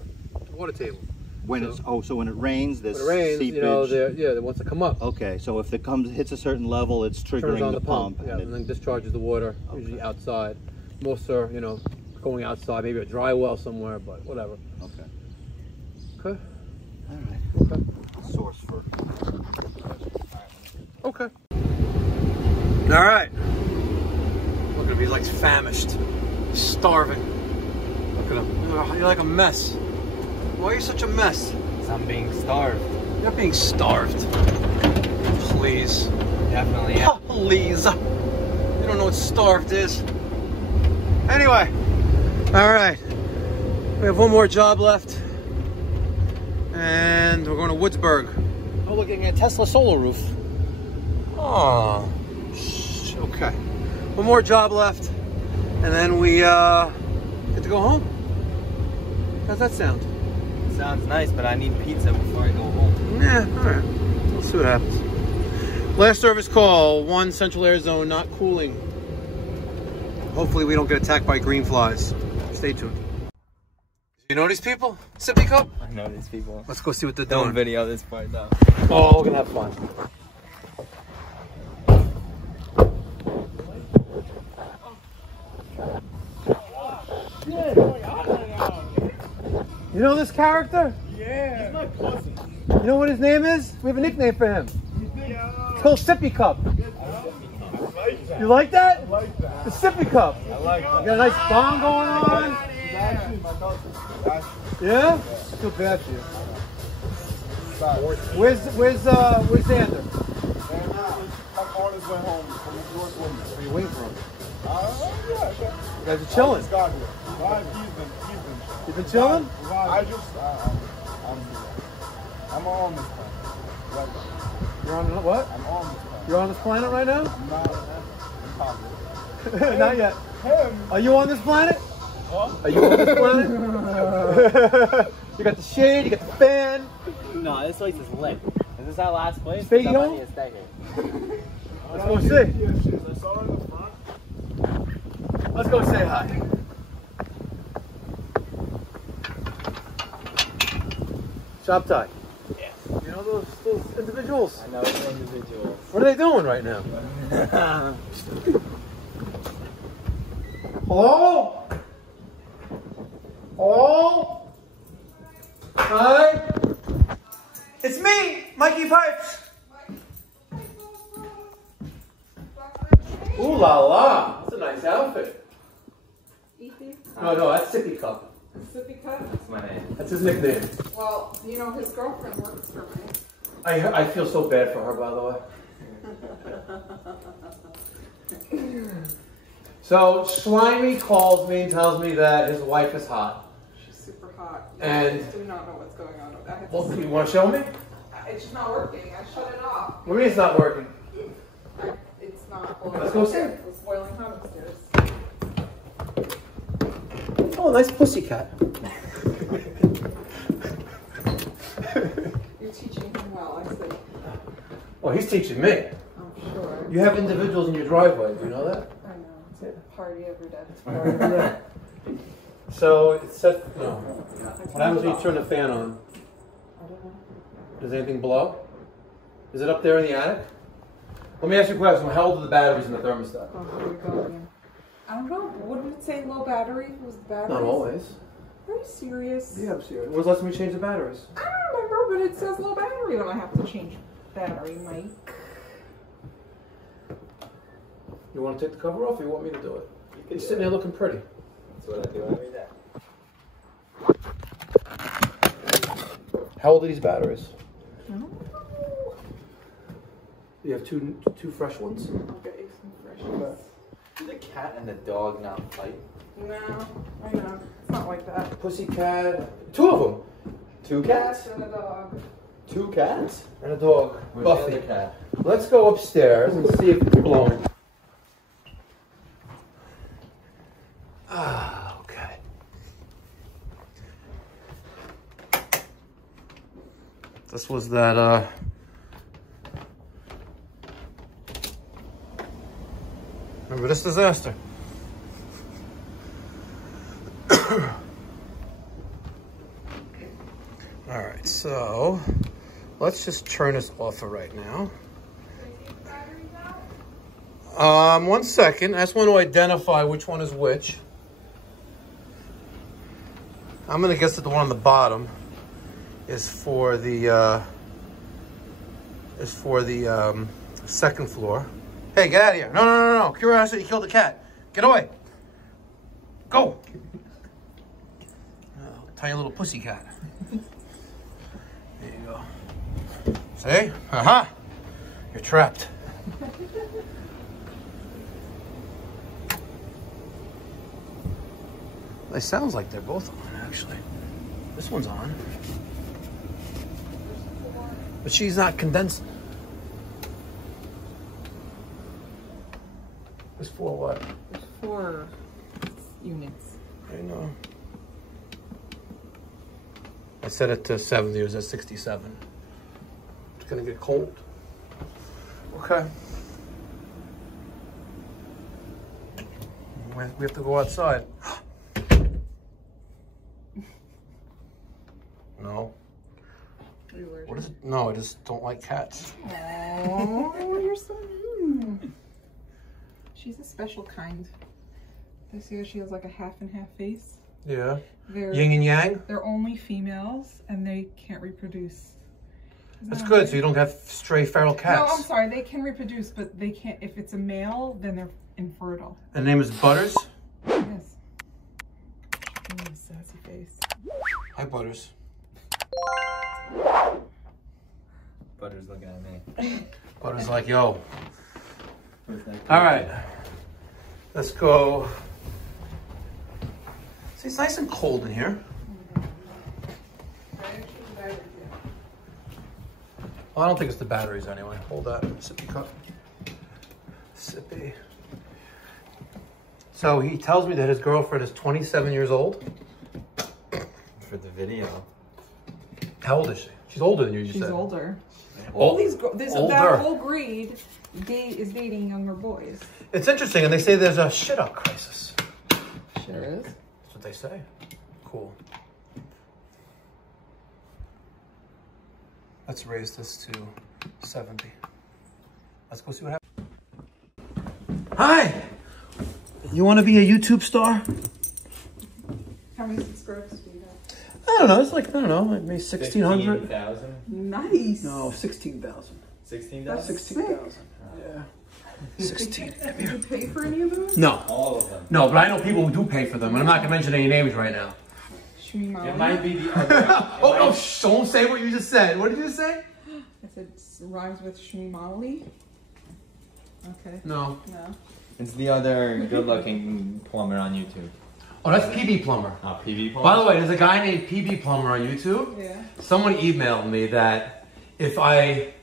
water table. When So- it's so when it rains, this When it rains, seepage. you know, it wants to come up. Okay, so if it hits a certain level, it's Turns triggering on the pump. yeah, and then discharges the water, usually outside. Most are, you know, going outside, maybe a dry well somewhere, but whatever. Okay. Okay. All right. Okay. Source for. Okay. All right. Look at him. He's like famished, starving. Look at him. You're like a mess. Why are you such a mess? I'm being starved. You're being starved. Please. Definitely. Yeah. Please. You don't know what starved is. Anyway. All right. We have one more job left. And we're going to Woodsburg. We're looking at Tesla solar roof. Oh. Okay. One more job left. And then we get to go home. How's that sound? Sounds nice, but I need pizza before I go home. Yeah, all right. Let's see what happens. Last service call, 1 Central Air Zone not cooling. Hopefully we don't get attacked by green flies. Stay tuned. You know these people? Sippy Cup? I know these people. Let's go see what they're Don't doing. video this part though. Oh, we're gonna have fun. You know this character? Yeah. He's my cousin. You know what his name is? We have a nickname for him. It's called Sippy Cup. You like that? I like that. The Sippy Cup. I like that. You got a nice bong going on? He's actually my cousin. Yeah? I feel bad for you. Where's Xander? My artist went home from New York with me. What are you waiting for him? Yeah. You guys are chilling. He's got here. You've been chilling? I'm on this planet. Right now. You're on what? I'm on this planet. You're on this planet right now? I'm not impossible. Not yet. Him. Are you on this planet? Huh? Are you on this planet? You got the shade, you got the fan. No, this place is lit. Is this our last place? Stay Because I home? might need to stay here. Let's go see. I saw her in the front. Let's go say hi. Shop tie. Yeah. You know those individuals? I know those individuals. What are they doing right now? Hello? Hello? Hi? It's me, Mikey Pipes. Ooh la la. That's a nice outfit. No, that's Sippy Cup. Sippy Cup? That's my name. That's his nickname. Well, you know, his girlfriend works for me. I feel so bad for her, by the way. So, Slimy calls me and tells me that his wife is hot. She's super hot. And- I do not know what's going on with that. Well, you want to show me? It's just not working. I shut it off. What do you mean it's not working? It's not boiling. Let's go see. It's boiling hot upstairs. Oh, nice pussycat. You're teaching him well, I see. Well, he's teaching me. I'm sure. You have individuals in your driveway. Do you know that? I know. It's a party every day. So it's set. No. What happens when you turn the fan on? I don't know. Does anything blow? Is it up there in the attic? Let me ask you a question. How old are the batteries in the thermostat? Oh, here we go again. I don't know. What did it say? Low battery? Was the battery? Not always. Are you serious? Yeah, I'm serious. When's the last time we changed the batteries? I don't remember, but it says low battery when I have to change battery, Mike. You want to take the cover off, or you want me to do it? You're sitting there looking pretty. That's what I do every day. How old are these batteries? I don't know. You have two fresh ones. I'll get you some fresh ones. Do the cat and the dog not fight? No, I know. It's not like that. Pussycat. Two of them. Two cats? And a dog. Two cats? And a dog. Where's Buffy. the other cat? Let's go upstairs and see if it's blowing. Ah, okay. This was that, remember this disaster? All right, so let's just turn this off for right now. 1 second. I just want to identify which one is which. I'm gonna guess that the one on the bottom is for the second floor. Hey, get out of here! No, no, no, no! Curiosity killed the cat. Get away! Go! Oh, tiny little pussy cat. There you go. See? Aha! You're trapped. It sounds like they're both on, actually. This one's on. But she's not condensing. There's 4 what? There's 4 units. I know. I set it to 70, it was at 67. It's gonna get cold. Okay. We have to go outside. No. What is it? No, I just don't like cats. Oh, you're so mean. She's a special kind. I see her, she has like a half and half face. Yeah. They're, yin and yang? They're only females and they can't reproduce. That's good, so you don't have stray feral cats. No, I'm sorry, they can reproduce, but they can't, if it's a male, then they're infertile. The name is Butters? Yes. Sassy face. Hi, Butters. Butter's looking at me. Butters like, yo. All right. Let's go. See, it's nice and cold in here. Well, I don't think it's the batteries anyway. Hold that. Sippy cup. Sippy. So he tells me that his girlfriend is 27 years old. For the video. How old is she? She's older than you, She's said. older. All these older. That whole breed is dating younger boys. It's interesting, and they say there's a shit-out crisis. Sure is. That's what they say. Cool. Let's raise this to 70. Let's go see what happens. Hi! You want to be a YouTube star? How many subscribers do you have? I don't know. It's like, I don't know, like maybe 1,600. 15,000? Nice. No, 16,000. 16,000? 16,000. Yeah. 16. Did you pay for any of those? No. All of them. No, but I know people who do pay for them, and I'm not going to mention any names right now. It might be the other. Oh, don't say what you just said. What did you just say? I said it rhymes with Shmimali. Okay. No. No. It's the other good-looking plumber on YouTube. Oh, that's PB Plumber. Oh, PB Plumber? By the way, there's a guy named PB Plumber on YouTube. Yeah. Someone emailed me that if I...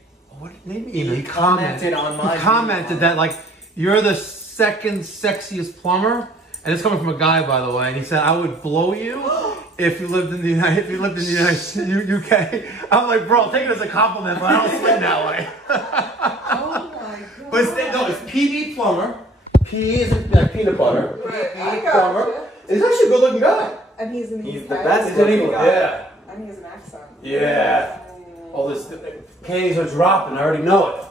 What name? He commented on my... He commented that, like, you're the second sexiest plumber. And it's coming from a guy, by the way. And he said, I would blow you if you lived in the United UK. I'm like, bro, take it as a compliment, but I don't swing that way. Oh my god. But it's PB Plumber. P is like peanut butter. Right. PB Plumber. He's actually a good looking guy. And he's the best in England. Yeah. And he has an accent. Yeah. All this panties are dropping. I already know it.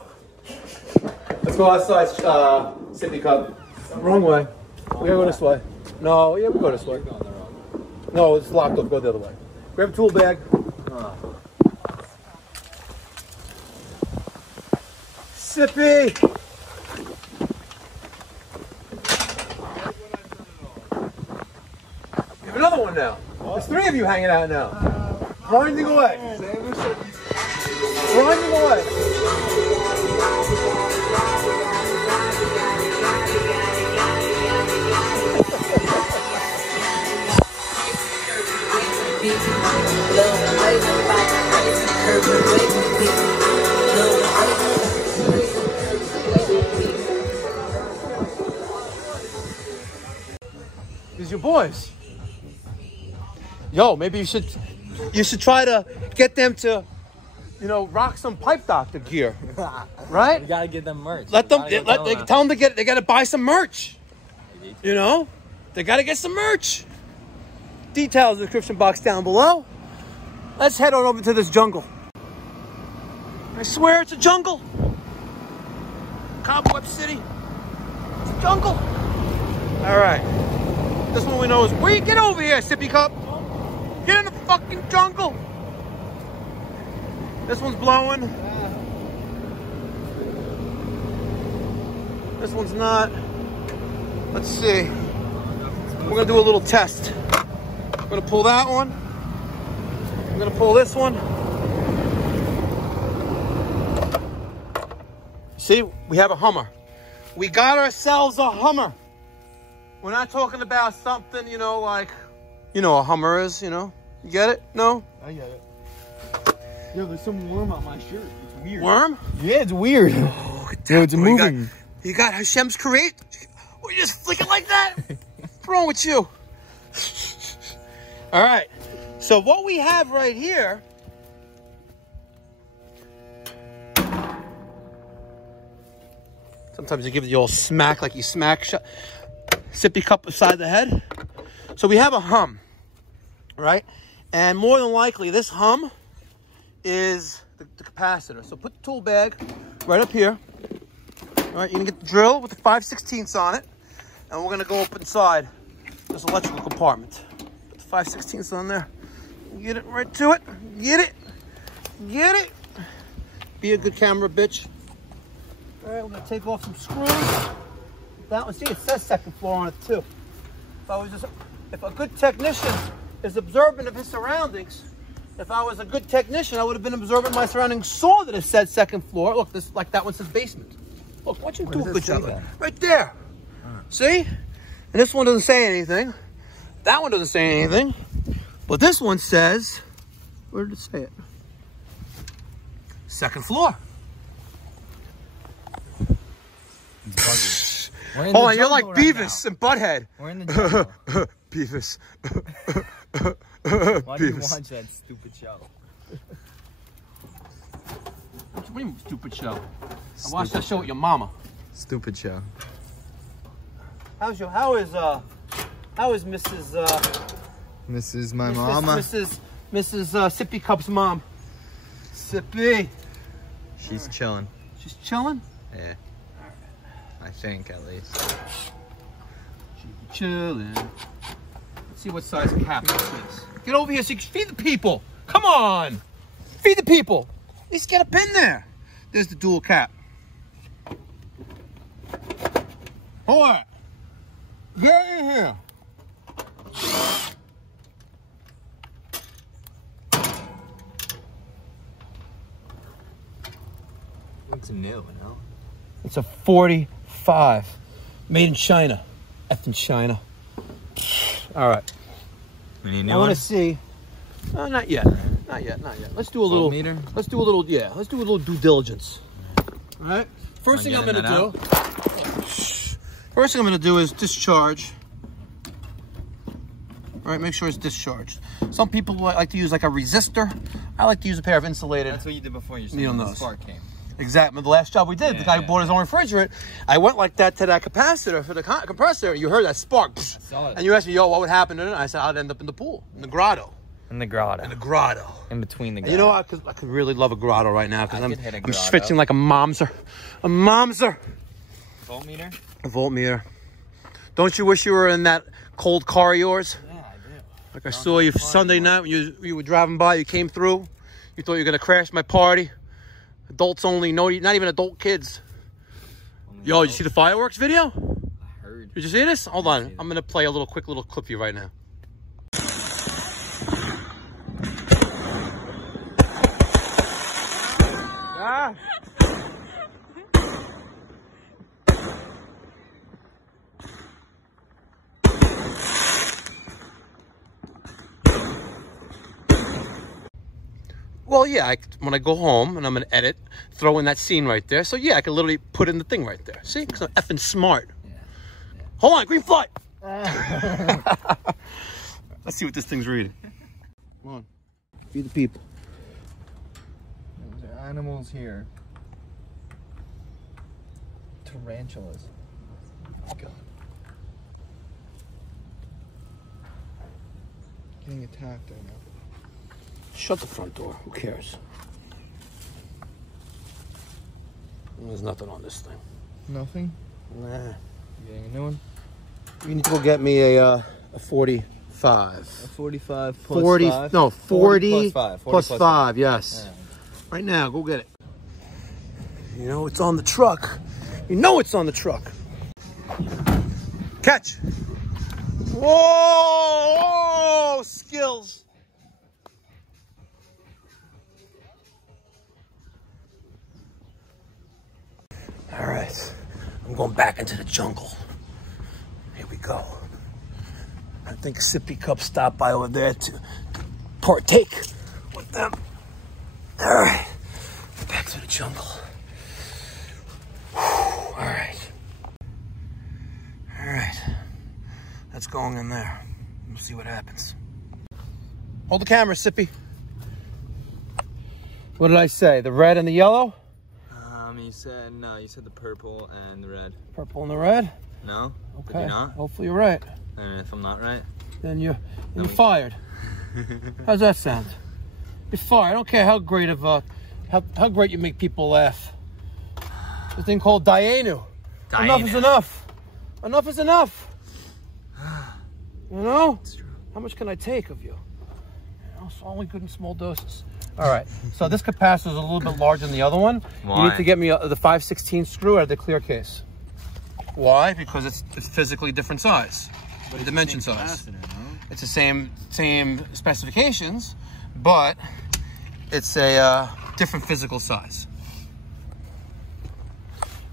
Let's go outside, sippy cup. Wrong way. We gotta go this way. No, yeah, we go this way. No, it's locked up. Go the other way. Grab a tool bag. Sippy. You have another one now. There's 3 of you hanging out now. Throw anything away. Throw anything away. These are your boys. Yo, maybe you should try to get them to you know, rock some pipe doctor gear, right? You gotta get them merch. Let them, tell them they gotta buy some merch. You know, they gotta get some merch. Details in the description box down below. Let's head on over to this jungle. I swear it's a jungle. Cobweb City. It's a jungle. All right. This one we know is, where you get over here, Sippy Cup? Get in the fucking jungle. This one's blowing. This one's not. Let's see. We're gonna do a little test. I'm gonna pull that one. I'm gonna pull this one. See, we have a Hummer. We got ourselves a Hummer. We're not talking about something, you know, like, you know, a Hummer is, you know. You get it? No? I get it. Yo, there's some worm on my shirt. It's weird. Worm? Yeah, it's weird. Oh, yo, it's moving. You got Hashem's create? Oh, you just flick it like that? What's wrong with you? All right. So what we have right here. Sometimes you give it the old smack, like you smack Sippy Cup beside the head. So we have a hum, right? And more than likely, this hum is the capacitor. So put the tool bag right up here. All right, you're gonna get the drill with the 5/16 on it, and we're gonna go up inside this electrical compartment. Put the 5/16 on there. Get it right to it. Get it. Get it. Be a good camera, bitch. All right, we're gonna take off some screws. That one, see, it says second floor on it too. If a good technician is observant of his surroundings, if I was a good technician, I would have been observant of my surroundings, saw that it said second floor. Look, this, like that one says basement. Look, why don't you do a good job? Right there. See? And this one doesn't say anything. That one doesn't say anything. But this one says, where did it say it? Second floor. Hold on, you're like Beavis and Butthead. We're in the jungle. Beavis. Why do you watch that stupid show? What do you mean, stupid show? I watched that show with your mama. Stupid show. How is Mrs. Mrs. My mama? Mrs. Sippy Cup's mom. Sippy. She's chilling. She's chilling? Yeah. I think, at least. She's chilling. Let's see what size cap this is. Get over here so you can feed the people. Come on. Feed the people. At least get up in there. There's the dual cap. Hold on. Get in here. Looks new, no? It's a 45. Made in China. Effing China. All right. Any new I want to see. Not yet. Not yet. Not yet. Let's do a little meter. Let's do a little. Yeah. Let's do a little due diligence. All right. First thing I'm gonna do. First thing I'm gonna do is discharge. All right. Make sure it's discharged. Some people like to use like a resistor. I like to use a pair of insulated. That's what you did before. You said the spark came. Exactly. The last job we did, the guy who bought his own refrigerant, I went like that to that capacitor for the compressor. You heard that spark. And you asked me, yo, what would happen to it? I said, I'd end up in the pool, in the grotto. In the grotto. In the grotto. In between the grotto. You know, I could really love a grotto right now because I'm schwitzing like a momser. A momser. Voltmeter? A voltmeter. Don't you wish you were in that cold car of yours? Yeah, I do. Like I saw you Sunday night when you were driving by, you came through. You thought you were going to crash my party. Adults only, no, not even adult kids. Yo, did you see the fireworks video? I heard. Did you see this? Hold on. I'm going to play a quick little clip for you right now. Ah. Well, yeah, when I go home and I'm going to edit, throw in that scene right there. So, yeah, I can literally put in the thing right there. See? Because I'm effing smart. Yeah. Hold on, green flight. Let's see what this thing's reading. Come on. Feed the people. animals here. Tarantulas. Oh, God. Getting attacked right now. Shut the front door. Who cares? There's nothing on this thing. Nothing? Nah. You getting a new one? You need to go get me a 45. A 45 plus 40, 5? no, 40 plus 5. 40 plus plus 5, yes. Yeah. Right now, go get it. You know it's on the truck. You know it's on the truck. Catch. Whoa, whoa, skills. All right, I'm going back into the jungle. Here we go. I think Sippy Cup stopped by over there to partake with them. All right, back to the jungle. All right. All right, that's going in there. We'll see what happens. Hold the camera, Sippy. What did I say? The red and the yellow? You said, no, you said the purple and the red. Purple and the red? No? Okay. Did you not? Hopefully you're right. And if I'm not right? Then you're fired. How's that sound? You're fired. I don't care how great of how great you make people laugh. The thing called Dianu. Enough is enough. Enough is enough. You know? It's true. How much can I take of you? You know, it's only good in small doses. All right, so this capacitor is a little bit larger than the other one. Why? You need to get me the 5/16 screw out of the clear case. Why? Because it's physically different size, but dimension size. No? It's the same specifications, but it's a different physical size.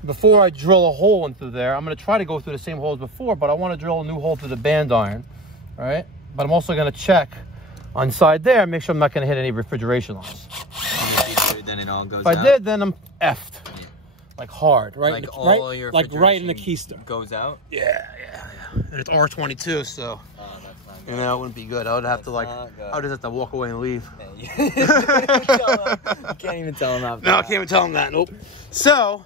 Before I drill a hole into there, I'm going to try to go through the same hole as before, but I want to drill a new hole through the band iron, all right? But I'm also going to check inside there, make sure I'm not going to hit any refrigeration lines. Then it all goes If I out? did, then I'm effed. Yeah. Like hard, right? Like all your like right in the keister. Goes out? Yeah. And it's R22, so you know, it wouldn't be good. I would have to I would just have to walk away and leave. You can't even tell him that. No, I can't even tell him that. Nope. So,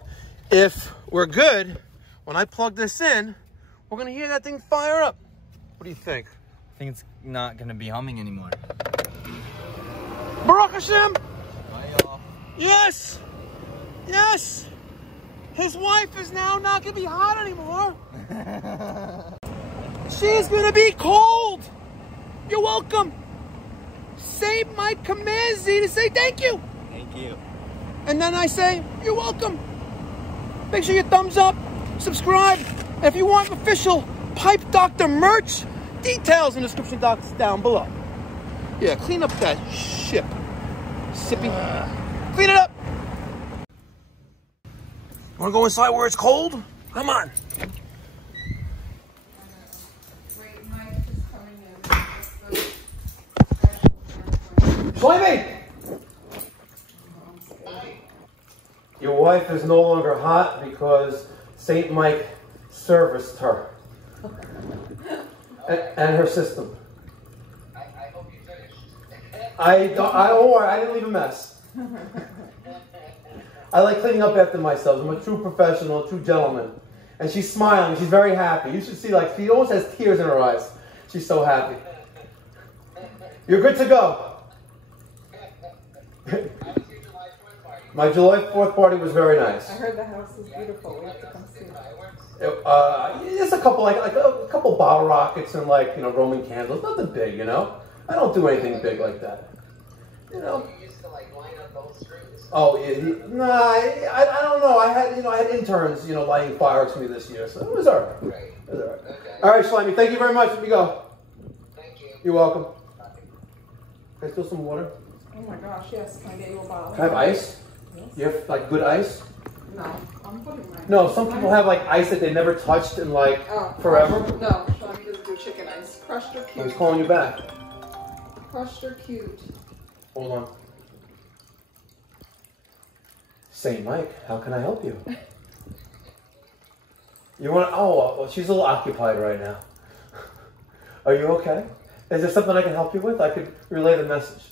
if we're good, when I plug this in, we're gonna hear that thing fire up. What do you think? I think it's not going to be humming anymore. Baruch Hashem! Yes! Yes! His wife is now not going to be hot anymore. She's going to be cold. You're welcome. Say my command Z to say thank you. Thank you. And then I say, you're welcome. Make sure you thumbs up, subscribe. And if you want official Pipe Doctor merch, details in the description box down below. Yeah, clean up that ship. Sippy. Clean it up. You want to go inside where it's cold? Come on. Slimy! Your wife is no longer hot because St. Mike serviced her. And her system. I hope you finished. I don't worry, I didn't leave a mess. I like cleaning up after myself. I'm a true professional, a true gentleman. And she's smiling, she's very happy. You should see, like, she almost has tears in her eyes. She's so happy. You're good to go. My July 4th party was very nice. I heard the house is beautiful. We have to come see it. Just a couple, like a couple bottle rockets and, like, you know, Roman candles. Nothing big, you know. I don't do anything big like that. You know. You used to like line up those screws. Oh yeah, I don't know. I had interns, you know, lighting fireworks for me this year, so it was alright. Right. It was alright. Okay. All right, Slimy. Thank you very much. Let me go. Thank you. You're welcome. Can I steal some water? Oh my gosh, yes. Can I get you a bottle? Can I have ice? Yes. You have like good ice? No, I'm putting my. No, some people have like ice that they never touched in like forever. No, Shami doesn't do chicken ice. Crushed or I cute? was calling you back. Crushed or cute? Hold on. St. Mike, how can I help you? You want? Oh, well, she's a little occupied right now. Are you okay? Is there something I can help you with? I could relay the message.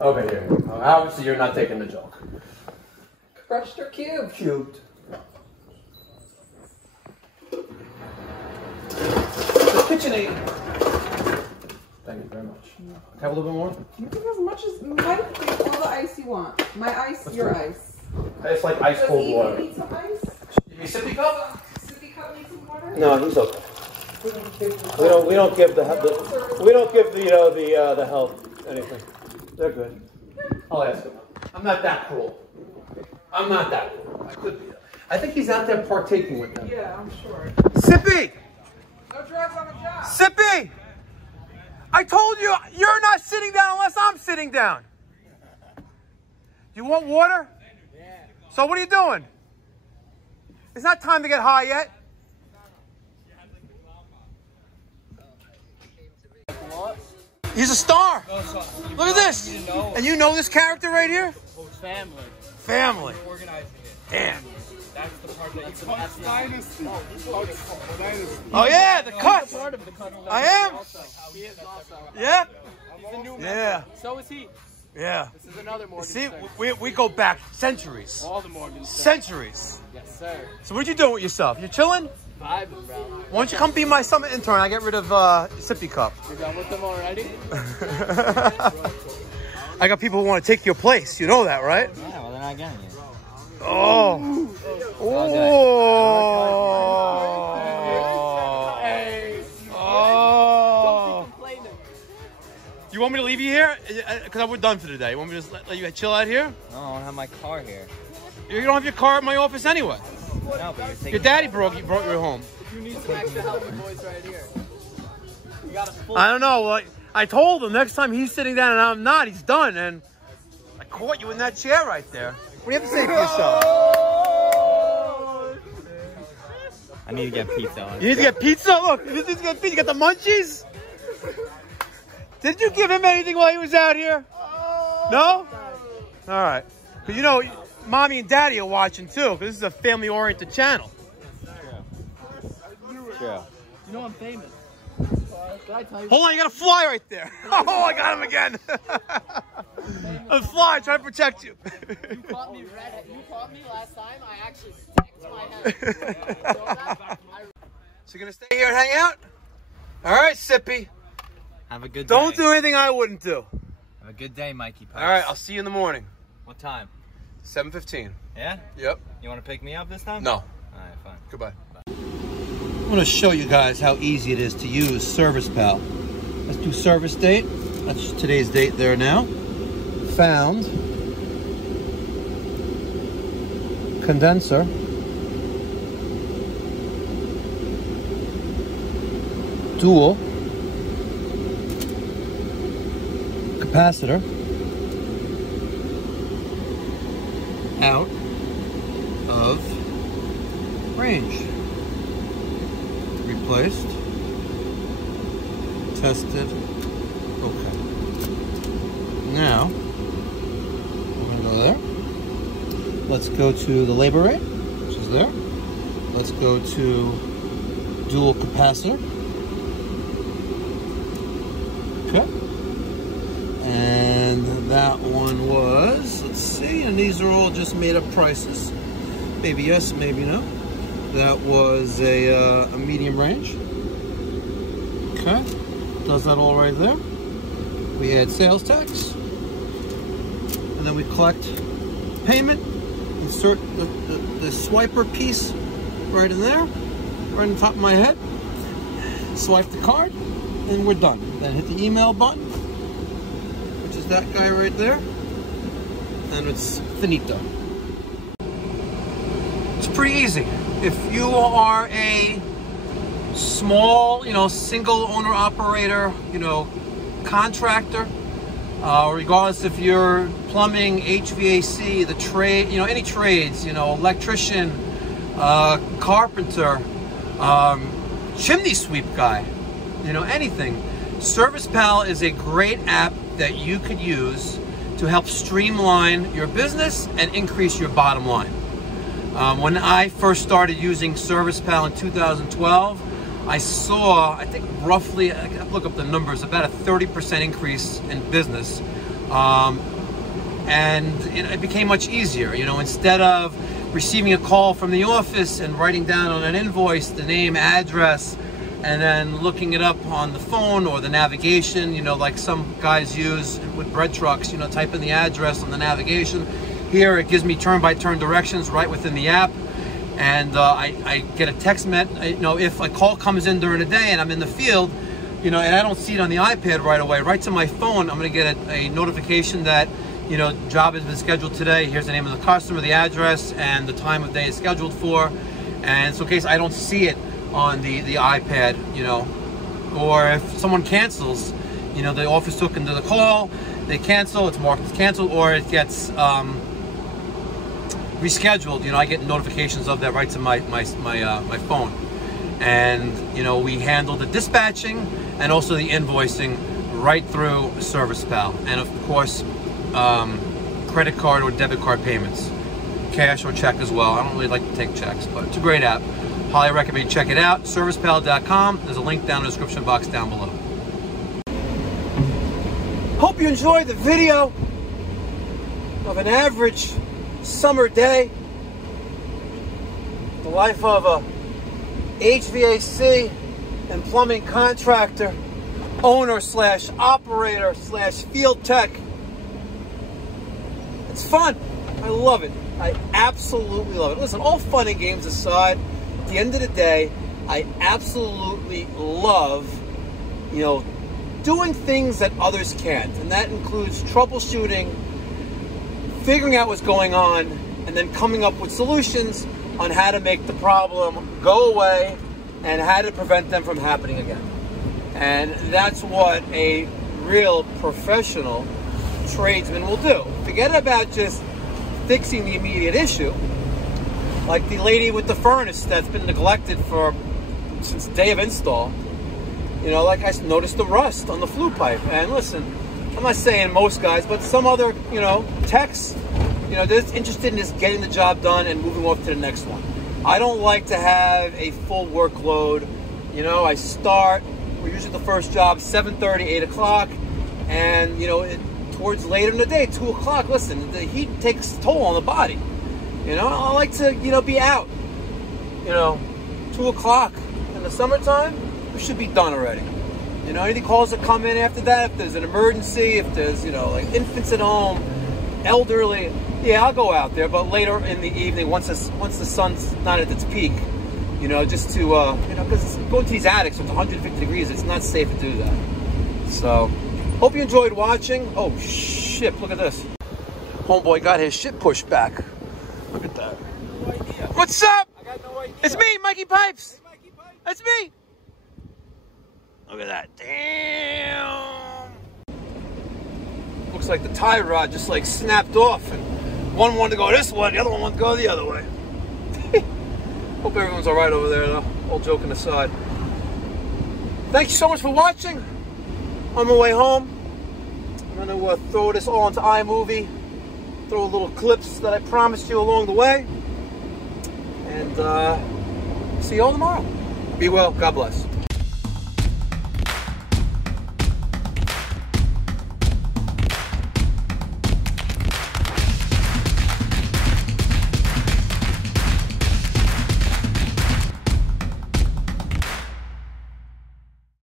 Okay, here. Obviously, you're not taking the joke. Crushed or cubed? Cubed. The KitchenAid. Thank you very much. Have a little bit more? You can have as much as Mike. Take all the ice you want. My ice, your ice. It's like ice cold water. Need some ice? Give me a sippy cup? Sippy cup need some water? No, he's okay. We don't give the health anything. They're good. I'll ask him. I'm not that cruel. I'm not that cruel. I could be. I think he's out there partaking with them. Yeah, I'm sure. Sippy! No drugs on the job. Sippy! I told you, you're not sitting down unless I'm sitting down. You want water? Yeah. So what are you doing? It's not time to get high yet. He's a star. Look at this. And you know this character right here? Oh, it's family. Family. We're organizing it. Damn. That's the part that you can ask me. Dynasty. Oh yeah, the cuts. Part of the cut. I am. He is also. Yeah. He's a new member. Yeah. So is he. Yeah. This is another Morgan. See, we go back centuries. All the Morgans. Centuries. Yes, sir. So what you doing with yourself? You chilling? Vibing, bro. Why don't you come be my summer intern? I get rid of sippy cup. You're done with them already? I got people who want to take your place. You know that, right? Yeah, well, they're not getting it. Oh. Oh. Oh. You want me to leave you here? Because we're done for the day. You want me to just let you chill out here? No, I don't have my car here. You don't have your car at my office anyway. No, but you're your daddy brought you home. You need some extra help, boys, right here. You got a full. I don't know. Well, I told him next time he's sitting down and I'm not, he's done. And I caught you in that chair right there. What do you have to say for yourself? I need to get pizza. You need to get pizza? Look, you need to get pizza. You got the munchies? Did you give him anything while he was out here? No? All right. Because you know, Mommy and Daddy are watching too, because this is a family-oriented channel. True. You know I'm famous. Did I tell you? Hold on, you got a fly right there. Oh, I got him again. A fly trying to protect you. You caught me last time. I actually stacked my head. So you're gonna stay here and hang out? All right, Sippy. Have a good day. Don't do anything I wouldn't do. Have a good day, Mikey Pipes. All right, I'll see you in the morning. What time? 7:15. Yeah? Yep. You want to pick me up this time? No. All right, fine. Goodbye. I'm going to show you guys how easy it is to use ServicePal. Let's do service date. That's today's date there now. Found. Condenser. Dual. Capacitor. Out of range. Replaced. Tested. Okay. Now, we're going to go there. Let's go to the labor rate, which is there. Let's go to dual capacitor. Okay. And that one was, let's see, and these are all just made up prices. Maybe yes, maybe no. That was a medium range. Okay, does that all right there. We add sales tax, and then we collect payment, insert the swiper piece right in there, right on top of my head, swipe the card, and we're done. Then hit the email button, which is that guy right there, and it's finito. It's pretty easy. If you are a small, single owner operator, contractor, regardless if you're plumbing, HVAC, the trade, any trades, electrician, carpenter, chimney sweep guy, anything. ServicePal is a great app that you could use to help streamline your business and increase your bottom line. When I first started using ServicePal in 2012, I saw, I think roughly, I look up the numbers, about a 30% increase in business And it became much easier. You know, instead of receiving a call from the office and writing down on an invoice the name, address, and then looking it up on the phone or the navigation, you know, like some guys use with bread trucks, you know, type in the address on the navigation. Here it gives me turn-by-turn directions right within the app. And I get a text you know, if a call comes in during the day and I'm in the field, you know, and I don't see it on the iPad right away, right to my phone, I'm going to get a notification that, you know, job has been scheduled today. Here's the name of the customer, the address, and the time of day it's scheduled for. And so in case I don't see it on the iPad, you know, or if someone cancels, you know, the office took into the call, they cancel, it's marked as canceled, or it gets rescheduled, you know, I get notifications of that right to my phone. And, you know, we handle the dispatching and also the invoicing right through ServicePal. And of course, credit card or debit card payments, cash or check as well. I don't really like to take checks, but it's a great app. Highly recommend you check it out. ServicePal.com. There's a link down in the description box down below. Hope you enjoyed the video of an average summer day. The life of a HVAC and plumbing contractor, owner slash operator slash field tech. It's fun. I love it. I absolutely love it. Listen, all fun and games aside, at the end of the day, I absolutely love, you know, doing things that others can't. And that includes troubleshooting, figuring out what's going on, and then coming up with solutions on how to make the problem go away and how to prevent them from happening again. And that's what a real professional tradesman will do. Forget about just fixing the immediate issue. Like the lady with the furnace that's been neglected since the day of install. You know, like I noticed the rust on the flue pipe. And listen, I'm not saying most guys, but some other, you know, techs, you know, they're interested in just getting the job done and moving off to the next one. I don't like to have a full workload. You know, I start, we're usually the first job, 7:30, 8 o'clock. And, you know, towards later in the day, 2 o'clock, listen, the heat takes a toll on the body. You know, I like to, you know, be out, you know, 2 o'clock in the summertime, we should be done already. You know, any calls that come in after that, if there's an emergency, if there's, you know, like infants at home, elderly, yeah, I'll go out there. But later in the evening, once the sun's not at its peak, you know, just to, you know, because going to these attics with 150 degrees, it's not safe to do that. So, hope you enjoyed watching. Oh, shit, look at this. Homeboy got his shit pushed back. Look at that. No idea. What's up? I got no idea. It's me, Mikey Pipes. Hey, Mikey Pipes. It's me. Look at that. Damn. Looks like the tie rod just like snapped off, and one wanted to go this way, the other one wanted to go the other way. Hope everyone's all right over there, though. All joking aside. Thank you so much for watching. On my way home, I'm going to throw this all into iMovie. Throw little clips that I promised you along the way. And see you all tomorrow. Be well. God bless.